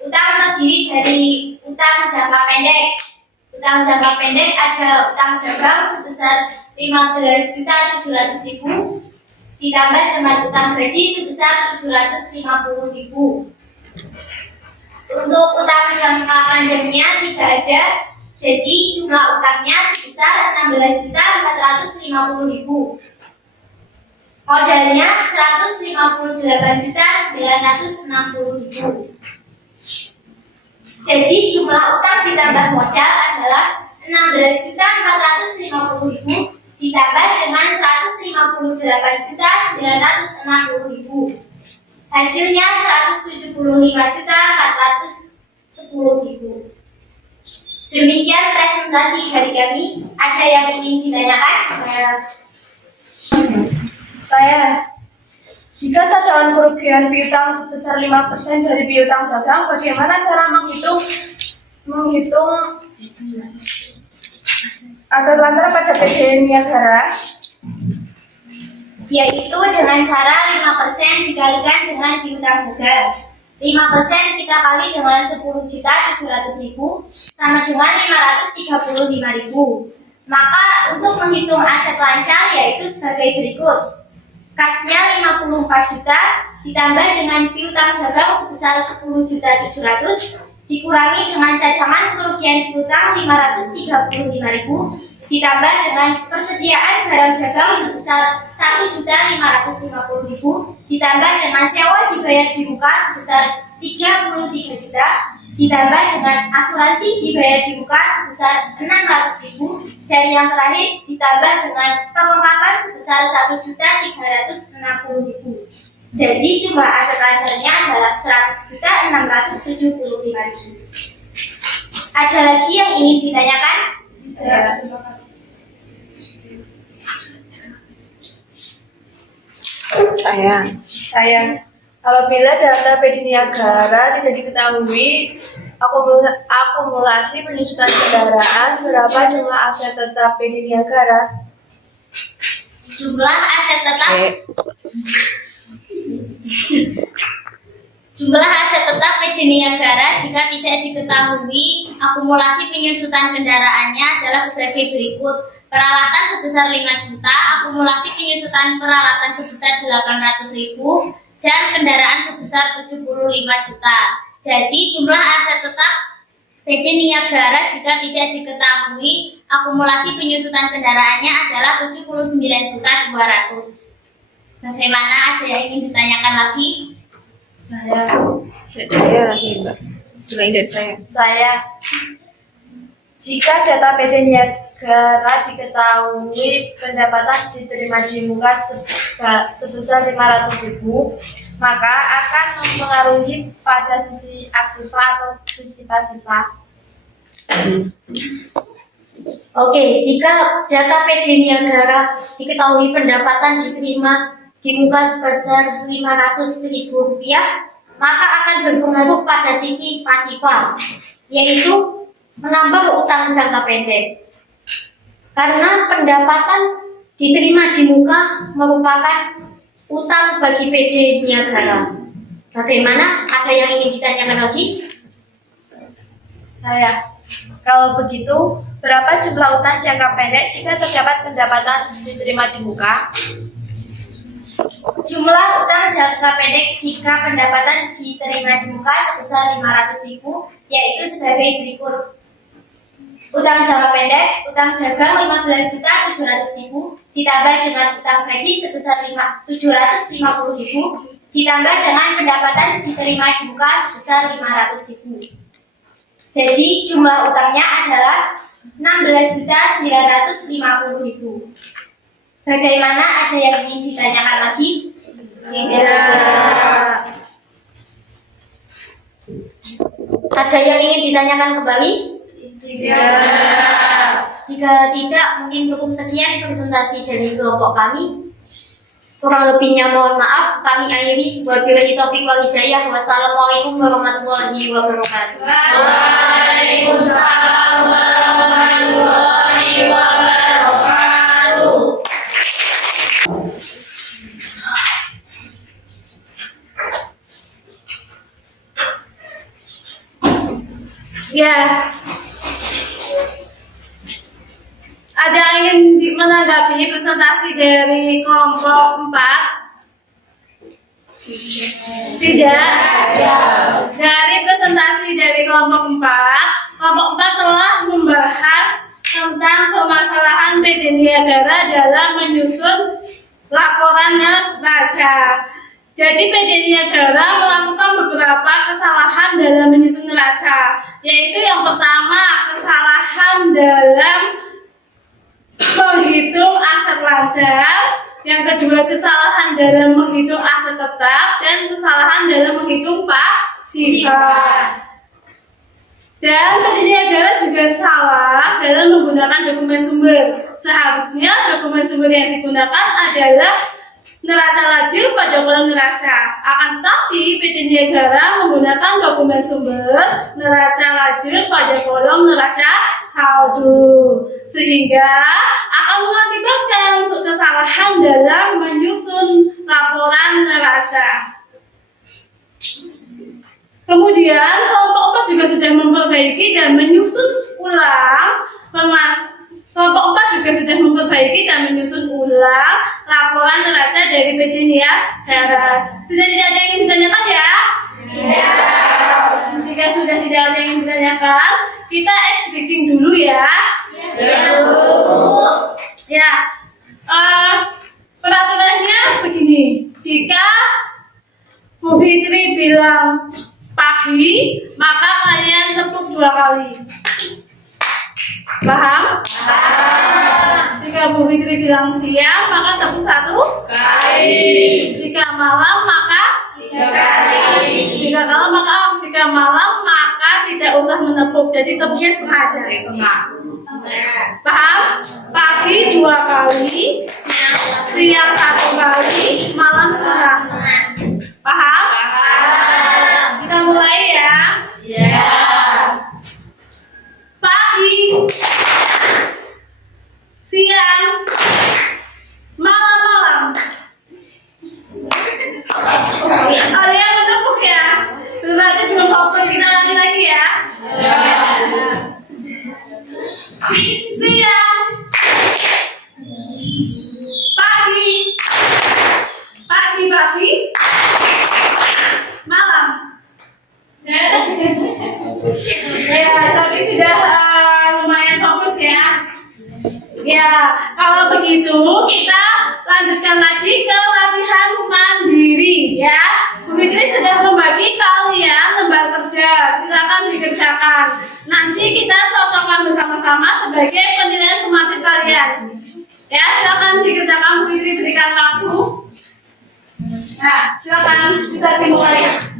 Utang terdiri dari utang jangka pendek. Utang jangka pendek ada utang dagang sebesar 15.700.000 ditambah dengan utang gaji sebesar 750.000. Untuk utang jangka panjangnya tidak ada, jadi jumlah utangnya sebesar 16.450.000. Modalnya 158.960.000. Jadi jumlah utang ditambah modal adalah 16.450.000 ditambah dengan 158.960.000. Hasilnya 175.410.000. Demikian presentasi dari kami. Ada yang ingin ditanyakan? Saya, jika cadangan kerugian piutang sebesar 5% dari piutang dagang, bagaimana cara menghitung aset lancar pada PD Niagara? Yaitu dengan cara 5% dikalikan dengan piutang dagang. 5% kita kali dengan 10.700.000 sama dengan 535.000. Maka untuk menghitung aset lancar yaitu sebagai berikut. Kasnya 54 juta ditambah dengan piutang dagang sebesar 10.700.000 dikurangi dengan cadangan kerugian piutang 535.000 ditambah dengan persediaan barang dagang sebesar 1.550.000, ditambah dengan sewa dibayar di muka sebesar 33 juta, ditambah dengan asuransi dibayar di muka sebesar 600.000, dan yang terakhir ditambah dengan perlengkapan sebesar 1.360.000. Jadi jumlah aset lancarnya adalah 100.675.000. Ada lagi yang ingin ditanyakan? Saya apabila data PD Niagara tidak diketahui akumulasi penyusutan kendaraan, berapa jumlah aset tetap PD Niagara? Jumlah aset tetap Jumlah aset tetap PD Niagara jika tidak diketahui akumulasi penyusutan kendaraannya adalah sebagai berikut. Peralatan sebesar 5 juta, akumulasi penyusutan peralatan sebesar 800.000, dan kendaraan sebesar 75 juta. Jadi jumlah aset tetap PD Niagara jika tidak diketahui akumulasi penyusutan kendaraannya adalah 79.200.000. Bagaimana, ada yang ingin ditanyakan lagi? Saya lagi Mbak. Saya. Jika data PD Niagara diketahui pendapatan diterima di muka sebesar 500.000, maka akan mempengaruhi pada sisi aktiva atau sisi pasifa. Oke, jika data PD Niagara diketahui pendapatan diterima di muka sebesar Rp500.000, maka akan berpengaruh pada sisi pasifa, yaitu menambah utang jangka pendek. Karena pendapatan diterima di muka merupakan utang bagi PD Niagara. Bagaimana? Ada yang ingin ditanyakan lagi? Saya. Kalau begitu, berapa jumlah utang jangka pendek jika terdapat pendapatan diterima di muka? Jumlah utang jangka pendek jika pendapatan diterima di muka sebesar 500.000, yaitu sebagai berikut. Utang jangka pendek, utang dagang 15.700.000, ditambah dengan utang gaji sebesar 750.000, ditambah dengan pendapatan diterima di muka sebesar 500.000. Jadi jumlah utangnya adalah 16.950.000. Bagaimana, ada yang ingin ditanyakan lagi? Ada yang ingin ditanyakan kembali? Jika tidak, mungkin cukup sekian presentasi dari kelompok kami. Kurang lebihnya mohon maaf, kami akhiri. Wabillahi taufiq wal hidayah. Wassalamualaikum warahmatullahi wabarakatuh. Waalaikumsalam warahmatullahi wabarakatuh. Ya, ada yang ingin menanggapi presentasi dari kelompok 4? Tidak. Dari presentasi dari kelompok 4, kelompok 4 telah membahas tentang permasalahan PD Niagara dalam menyusun laporan neraca. Jadi PD Niagara melakukan beberapa kesalahan dalam menyusun neraca, yaitu yang pertama, kesalahan dalam menghitung aset lancar, yang kedua kesalahan dalam menghitung aset tetap, dan kesalahan dalam menghitung pasifa. Dan PD Niagara juga salah dalam menggunakan dokumen sumber. Seharusnya dokumen sumber yang digunakan adalah neraca lajur pada kolom neraca. Akan tetapi PD Niagara menggunakan dokumen sumber neraca lajur pada kolom neraca saldo, sehingga akan mengakibatkan kesalahan dalam menyusun laporan neraca. Kemudian kelompok 4 juga sudah memperbaiki dan menyusun ulang laporan neraca dari PD Niagara. Sudah tidak ada yang ingin ditanyakan ya? Tidak. Jika sudah tidak ada yang ingin ditanyakan, kita breaking dulu ya. Ya, peraturannya begini. Jika Bu Fitri bilang pagi, maka kalian tepuk 2 kali. Paham? Jika Bu Fitri bilang siang, maka tepuk 1 kali. Jika malam, maka 3 kali. Jika malam, maka tidak usah menepuk. Jadi tepuknya setengah aja. Paham? Pagi 2 kali, siang 1 kali, malam setengah. Paham? Kita mulai ya. Pagi, siang, malam-malam. Kalian menepuk ya. Terus aja belum fokus, kita lanjut lagi ya. Siang, pagi, pagi, malam. Ya, tapi sudah lumayan fokus ya. Ya, kalau begitu kita lanjutkan lagi ke latihan mandiri ya. Bu Fitri sudah membagi kalian lembar kerja, silakan dikerjakan. Nanti kita cocokkan bersama-sama sebagai penilaian sumatif kalian. Ya, silakan dikerjakan. Bu Fitri berikan waktu. Nah, silakan bisa dimulai.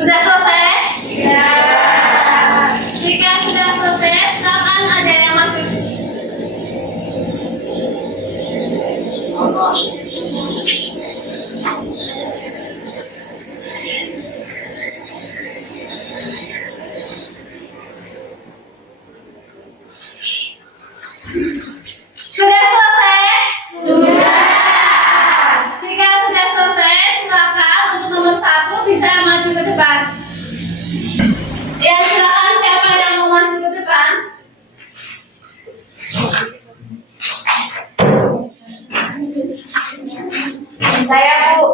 Sudah selesai? Ya. Jika sudah selesai, silakan ada yang masuk. Sudah selesai? Sudah. Jika sudah selesai, silakan untuk nomor 1 bisa maju ke depan. Ya, silakan siapa yang mau maju ke depan? Saya, Bu.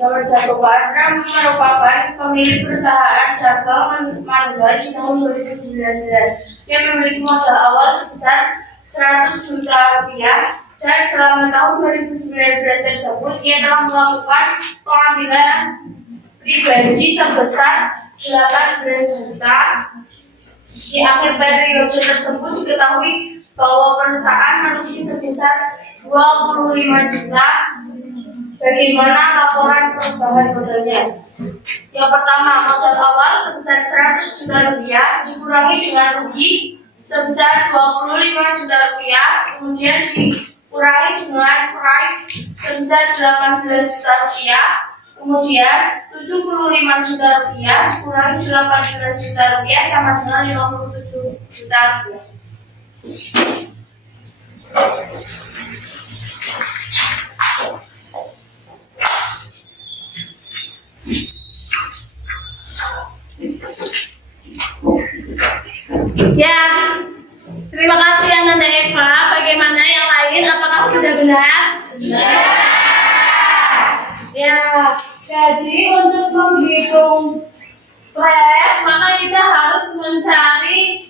Nomor 1 Pak Adram merupakan pemilik perusahaan dagang Mangga di tahun 2019. Dia memiliki modal awal sebesar 100 juta rupiah dan selama tahun 2019 tersebut ia telah melakukan pengambilan pribadi sebesar 18 juta. Di akhir periode tersebut diketahui bahwa perusahaan merugi sebesar 25 juta. Bagaimana laporan perubahan modalnya? Yang pertama, modal awal sebesar 100 juta rupiah dikurangi dengan rugi sebesar 25 juta rupiah, kemudian dikurangi dengan price sebesar 18 juta rupiah, kemudian 75 juta rupiah dikurangi 18 juta rupiah sama dengan 57 juta rupiah. Ya, terima kasih Ananda Eva. Bagaimana yang lain? Apakah sudah benar? Ya, jadi untuk menghitung prep, maka kita harus mencari.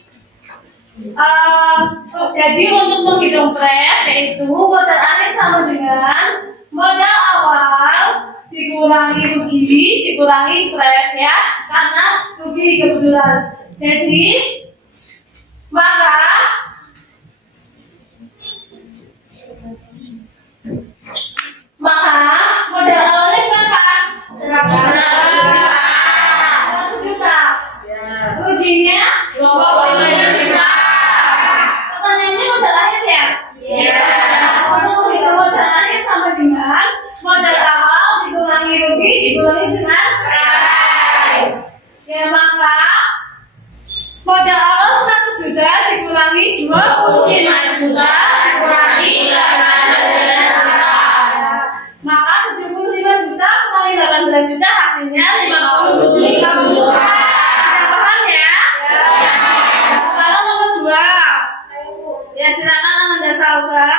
Jadi untuk menghitung prep, yaitu modal akhir sama dengan modal awal dikurangi rugi dikurangi proyek ya, karena rugi kebetulan. Jadi maka modal awalnya berapa? 100 juta. Ruginya 25 juta. pertanyaannya modal akhir ya? Kalau menghitung modal akhir sama dengan modal awal dikurangi rugi dikurangi dengan price. Ya, maka modal awal 100 juta dikurangi 25 juta dikurangi 18 juta. Maka 75 juta kurangi 18 juta hasilnya 50 juta. Sudah paham ya? Sekarang nomor 2. Ya, silakan Anda Salsa.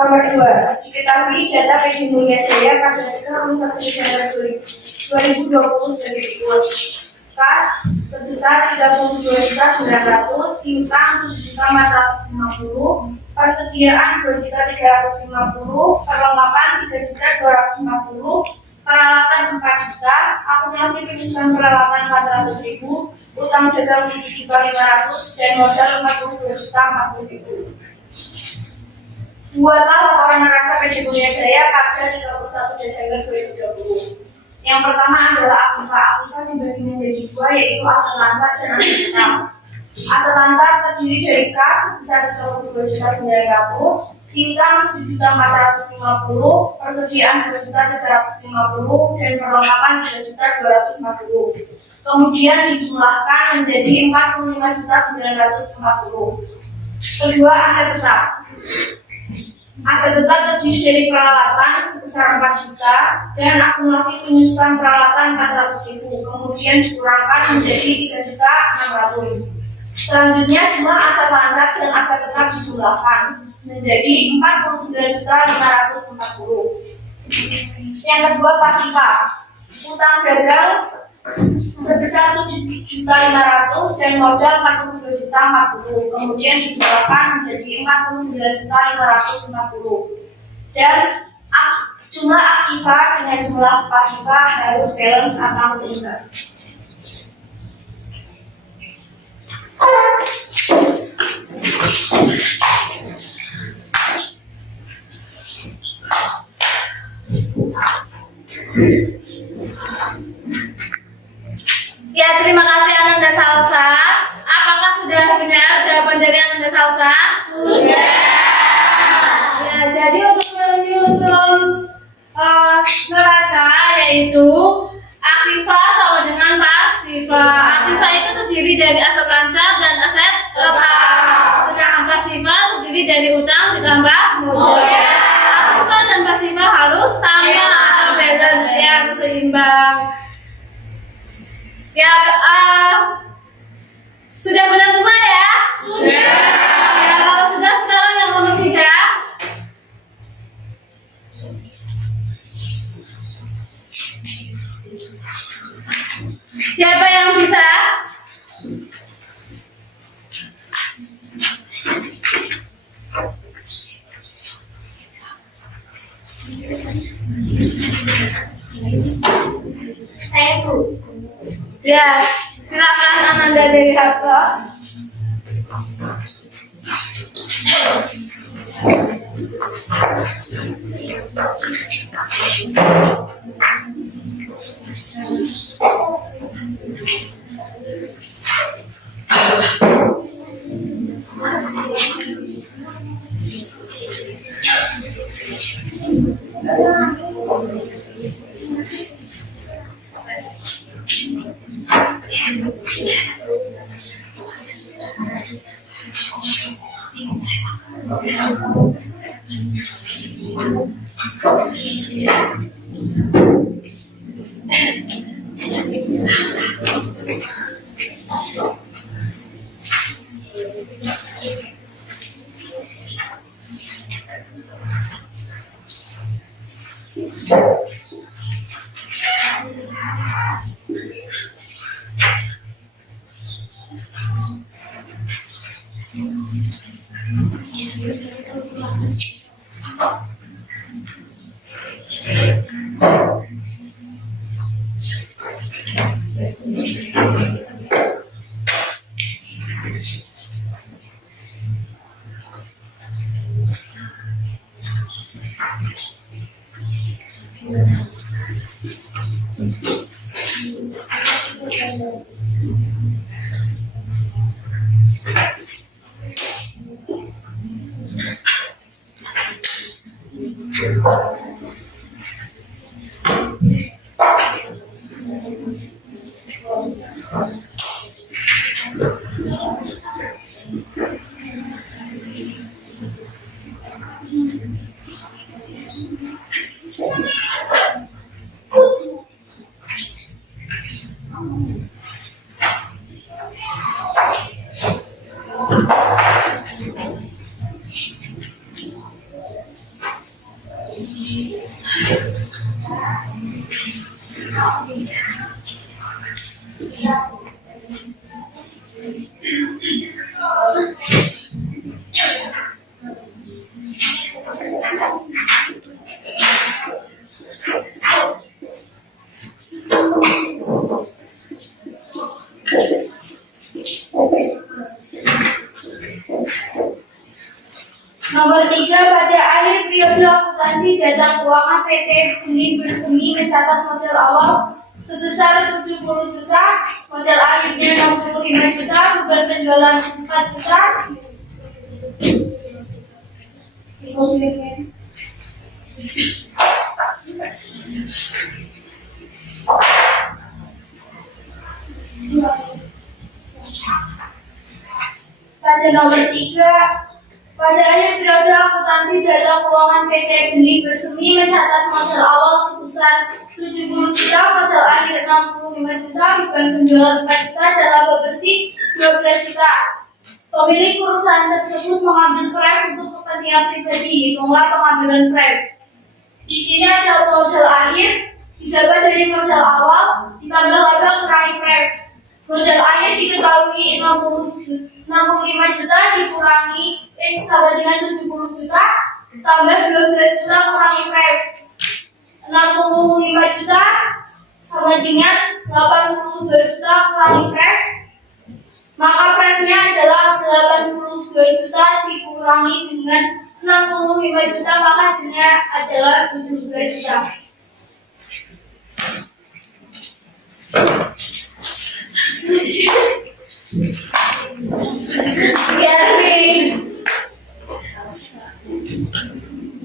Nomor 2, diketahui data PJ Mulia Jaya pada tanggal 1 Desember 2020 sebagai berikut. Kas sebesar 32.900, piutang 7.450, persediaan 2.350, perlengkapan 3.250, peralatan 4 juta, akumulasi penyusunan peralatan 400.000, utang dagang 7.500 dan modal 42.040.000. Buatlah laporan neraca PJ Mulia Jaya pada 31 Desember 2020. Yang pertama adalah aktiva dibagi menjadi dua, yaitu aset lancar dan aset tetap. Aset lancar terdiri dari kas sebesar 32.900, piutang 7.450, persediaan 2.350 dan perlengkapan 3.250. Kemudian dijumlahkan menjadi 45.940. Kedua, aset tetap. Aset tetap terdiri dari peralatan sebesar 4 juta dan akumulasi penyusunan peralatan 400.000, kemudian dikurangkan menjadi 3.600. Selanjutnya jumlah aset lancar dan aset tetap dijumlahkan menjadi 49.540. Yang kedua, pasifa. Utang dagang sebesar 7.500 dan modal 42.040, kemudian dijumlahkan menjadi 49.550. Dan jumlah aktiva dengan jumlah pasifa harus balance atau seimbang. Ya, terima kasih Ananda Salsa. Apakah sudah benar jawaban dari Ananda Salsa? Sudah. Ya, jadi untuk menyusun neraca yaitu aktiva sama dengan pasifa. Aktiva itu terdiri dari aset lancar dan aset tetap. Sedangkan pasifa terdiri dari utang ditambah modal. Aktiva dan pasifa harus sama atau balance, ya, harus seimbang. Ya, sudah benar semua ya? Sudah. Ya, kalau sudah sekarang yang nomor 3. Siapa yang bisa? Saya Bu. Ya, silakan Ananda dari Hapsa. Nomor 3, pada akhir periode akuntansi data keuangan PT Benih Bersemi mencatat modal awal sebesar 70 juta, modal akhirnya 65 juta, beban penjualan 4 juta. Pada nomor 3, pada akhir periode akuntansi data keuangan PT Benih Bersemi mencatat modal awal sebesar 70 juta, modal akhir 65 juta, beban penjualan 4 juta, dan laba bersih 12 juta. Pemilik perusahaan tersebut mengambil pref untuk kepentingan pribadi, hitunglah pengambilan pref. Di sini ada modal akhir didapat dari modal awal ditambah laba kurangi pref. Modal akhir diketahui 65 juta dikurangi sama dengan 70 juta tambah 12 juta kurangi pref. 65 juta sama dengan 82 juta kurangi pref. Maka prefnya adalah 82 juta dikurangi dengan 65 juta, maka hasilnya adalah 17 juta.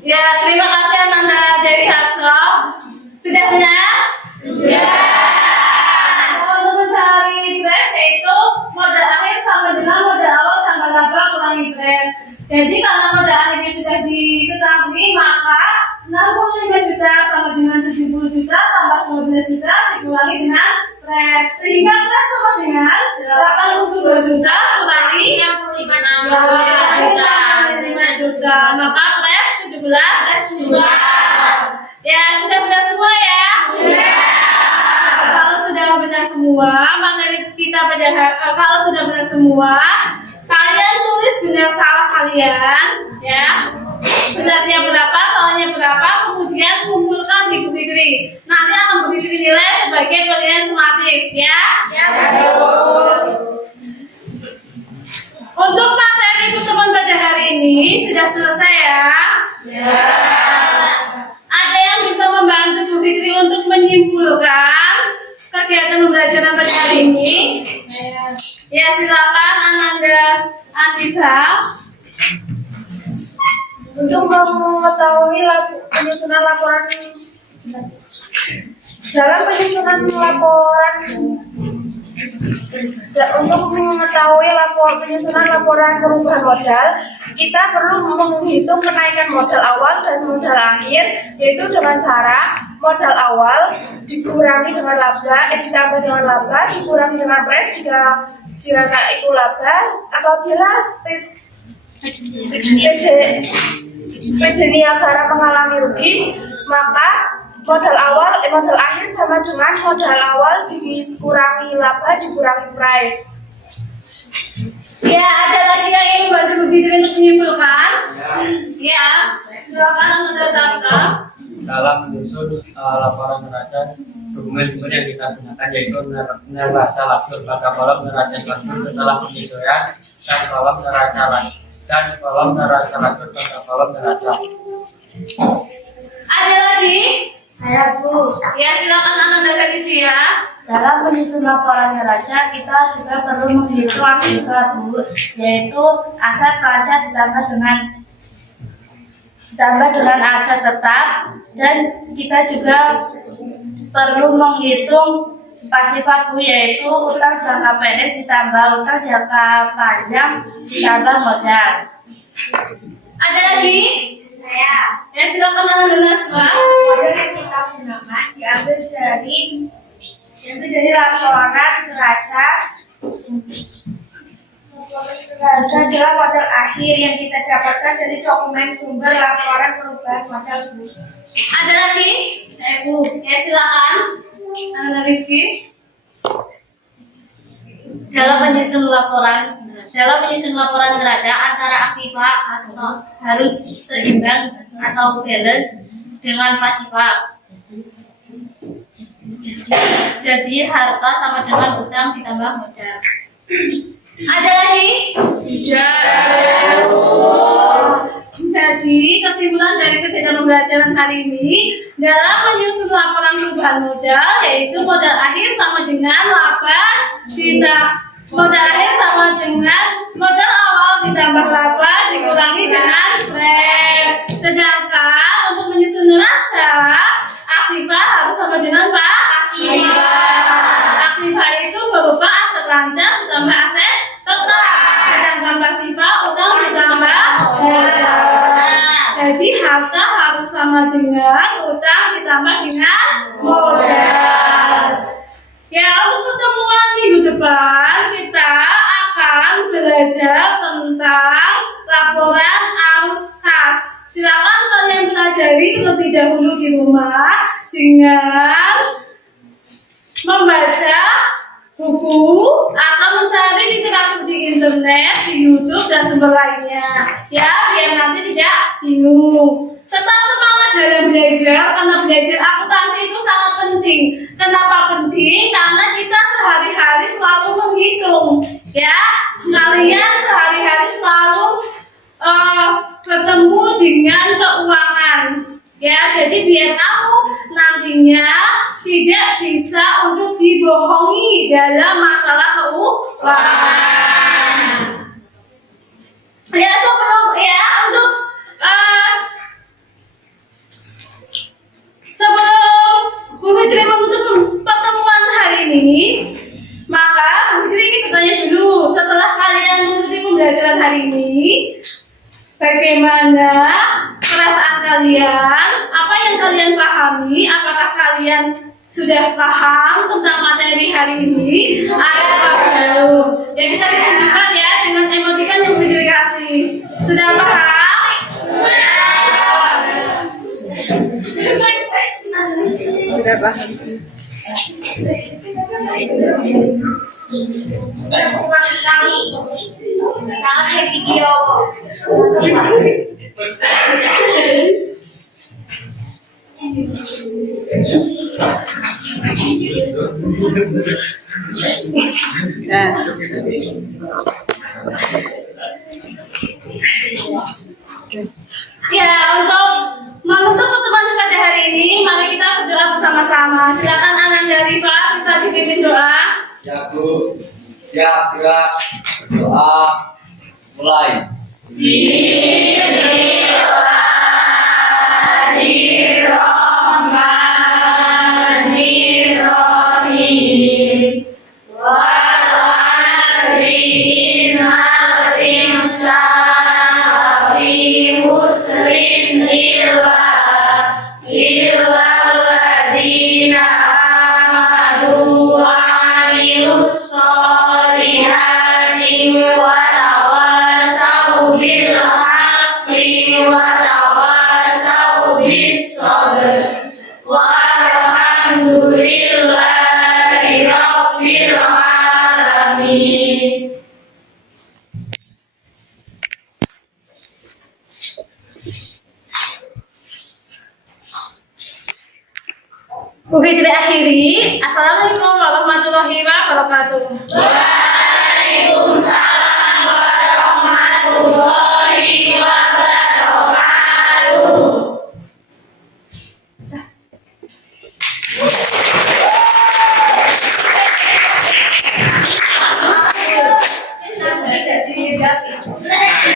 Ya, terima kasih Ananda Dewi Hapsa. Sudah punya? Sudah. Untuk mencari pref yaitu modal akhir sama dengan modal awal tambah laba kurangi pref. Jadi kalau modal akhirnya sudah diketahui, maka 65 juta sama dengan 70 juta tambah 12 juta dikurangi dengan pref, sehingga pref sama dengan 82 juta kurangi 65 juta, maka pref 17 juta. Ya, sudah benar semua ya? Sudah. Kalau sudah benar semua, materi kita kalau sudah benar semua, kalian tulis benar salah kalian, ya. Benarnya berapa, salahnya berapa, kemudian kumpulkan di Bukitri. Nanti akan Bukitri nilai sebagai penilaian sumatif, ya. Ya, betul. Untuk materi pertemuan pada hari ini sudah selesai ya. Ya. Ada yang bisa membantu Bu Fitri untuk menyimpulkan kegiatan pembelajaran pada hari ini? Ya, silakan Ananda Antisa. Untuk mengetahui penyusunan laporan dalam penyusunan laporan untuk mengetahui penyusunan laporan perubahan modal, kita perlu menghitung kenaikan modal awal dan modal akhir, yaitu dengan cara modal awal dikurangi dengan laba, ditambah dengan laba, dikurangi dengan pref jika itu laba. Apabila PD Niagara mengalami rugi, maka modal akhir sama dengan modal awal dikurangi laba dikurangi pref. Ya, ada lagi yang ingin Fitri untuk menyimpulkan. Ya, silakan Anda tetapkan. Dalam menyusun laporan neraca, dokumen sumber yang kita gunakan yaitu neraca lajur pada kolom neraca lajur setelah penyesuaian dan kolom neraca lajur pada kolom neraca. Ada lagi? Saya Bu. Ya, silakan Anda revisi ya. Dalam menyusun laporan neraca, kita juga perlu menghitung akibat Bu, yaitu aset neraca ditambah dengan aset tetap, dan kita juga perlu menghitung pasifak Bu, yaitu utang jangka pendek ditambah utang jangka panjang ditambah modal. Ada lagi? Saya. Ya, silakan Anda Nasma. Model yang kita gunakan diambil dari laporan neraca. Neraca adalah model akhir yang kita dapatkan dari dokumen sumber laporan perubahan modal Bu. Ada lagi? Saya Bu. Ya, silakan Anda Rizky. Dalam menyusun laporan neraca antara aktiva atau harus seimbang atau balance dengan pasifa. Jadi harta sama dengan utang ditambah modal. Ada lagi? Jadi kesimpulan dari kegiatan pembelajaran hari ini dalam menyusun laporan perubahan modal yaitu modal akhir sama dengan laba modal akhir sama dengan modal awal ditambah laba dikurangi dengan rem. Sedangkan untuk menyusun neraca aktiva harus sama dengan pasifa. Aktiva itu berupa aset lancar ditambah aset tetap. Sedangkan pasifa utang ditambah modal. Jadi harta harus sama dengan utang ditambah dengan modal. Ya, untuk pertemuan minggu depan kita akan belajar tentang laporan arus kas. Silakan kalian pelajari terlebih dahulu di rumah dengan membaca buku atau mencari literatur di internet, di YouTube dan sumber lainnya. Ya, biar nanti tidak bingung. Tetap semangat dalam belajar karena belajar akuntansi itu sangat penting. Kenapa penting? Karena kita sehari-hari selalu menghitung. Ya, kalian sehari-hari selalu bertemu dengan keuangan. Ya, jadi biar kamu nantinya tidak bisa untuk dibohongi dalam masalah keuangan. Ya, sebelum Bu Fitri menutup pertemuan hari ini, maka Bu Fitri ingin bertanya dulu, setelah kalian mengikuti pembelajaran hari ini, bagaimana perasaan kalian? Apa yang kalian pahami? Apakah kalian sudah paham tentang materi hari ini? Atau belum? Ya, bisa ditunjukkan ya dengan emoticon yang Fitri kasih. Sudah paham? Sudah paham. Senang sekali. Sangat happy video. Ya, untuk menutup pertemuan pada hari ini, mari kita berdoa bersama-sama. Silakan Ananda Rifa bisa dipimpin doa. Siap Bu, siap gerak, doa, mulai. Wa Oke, kita akhiri. Assalamualaikum warahmatullahi wabarakatuh. Waalaikumsalam warahmatullahi wabarakatuh. Tidak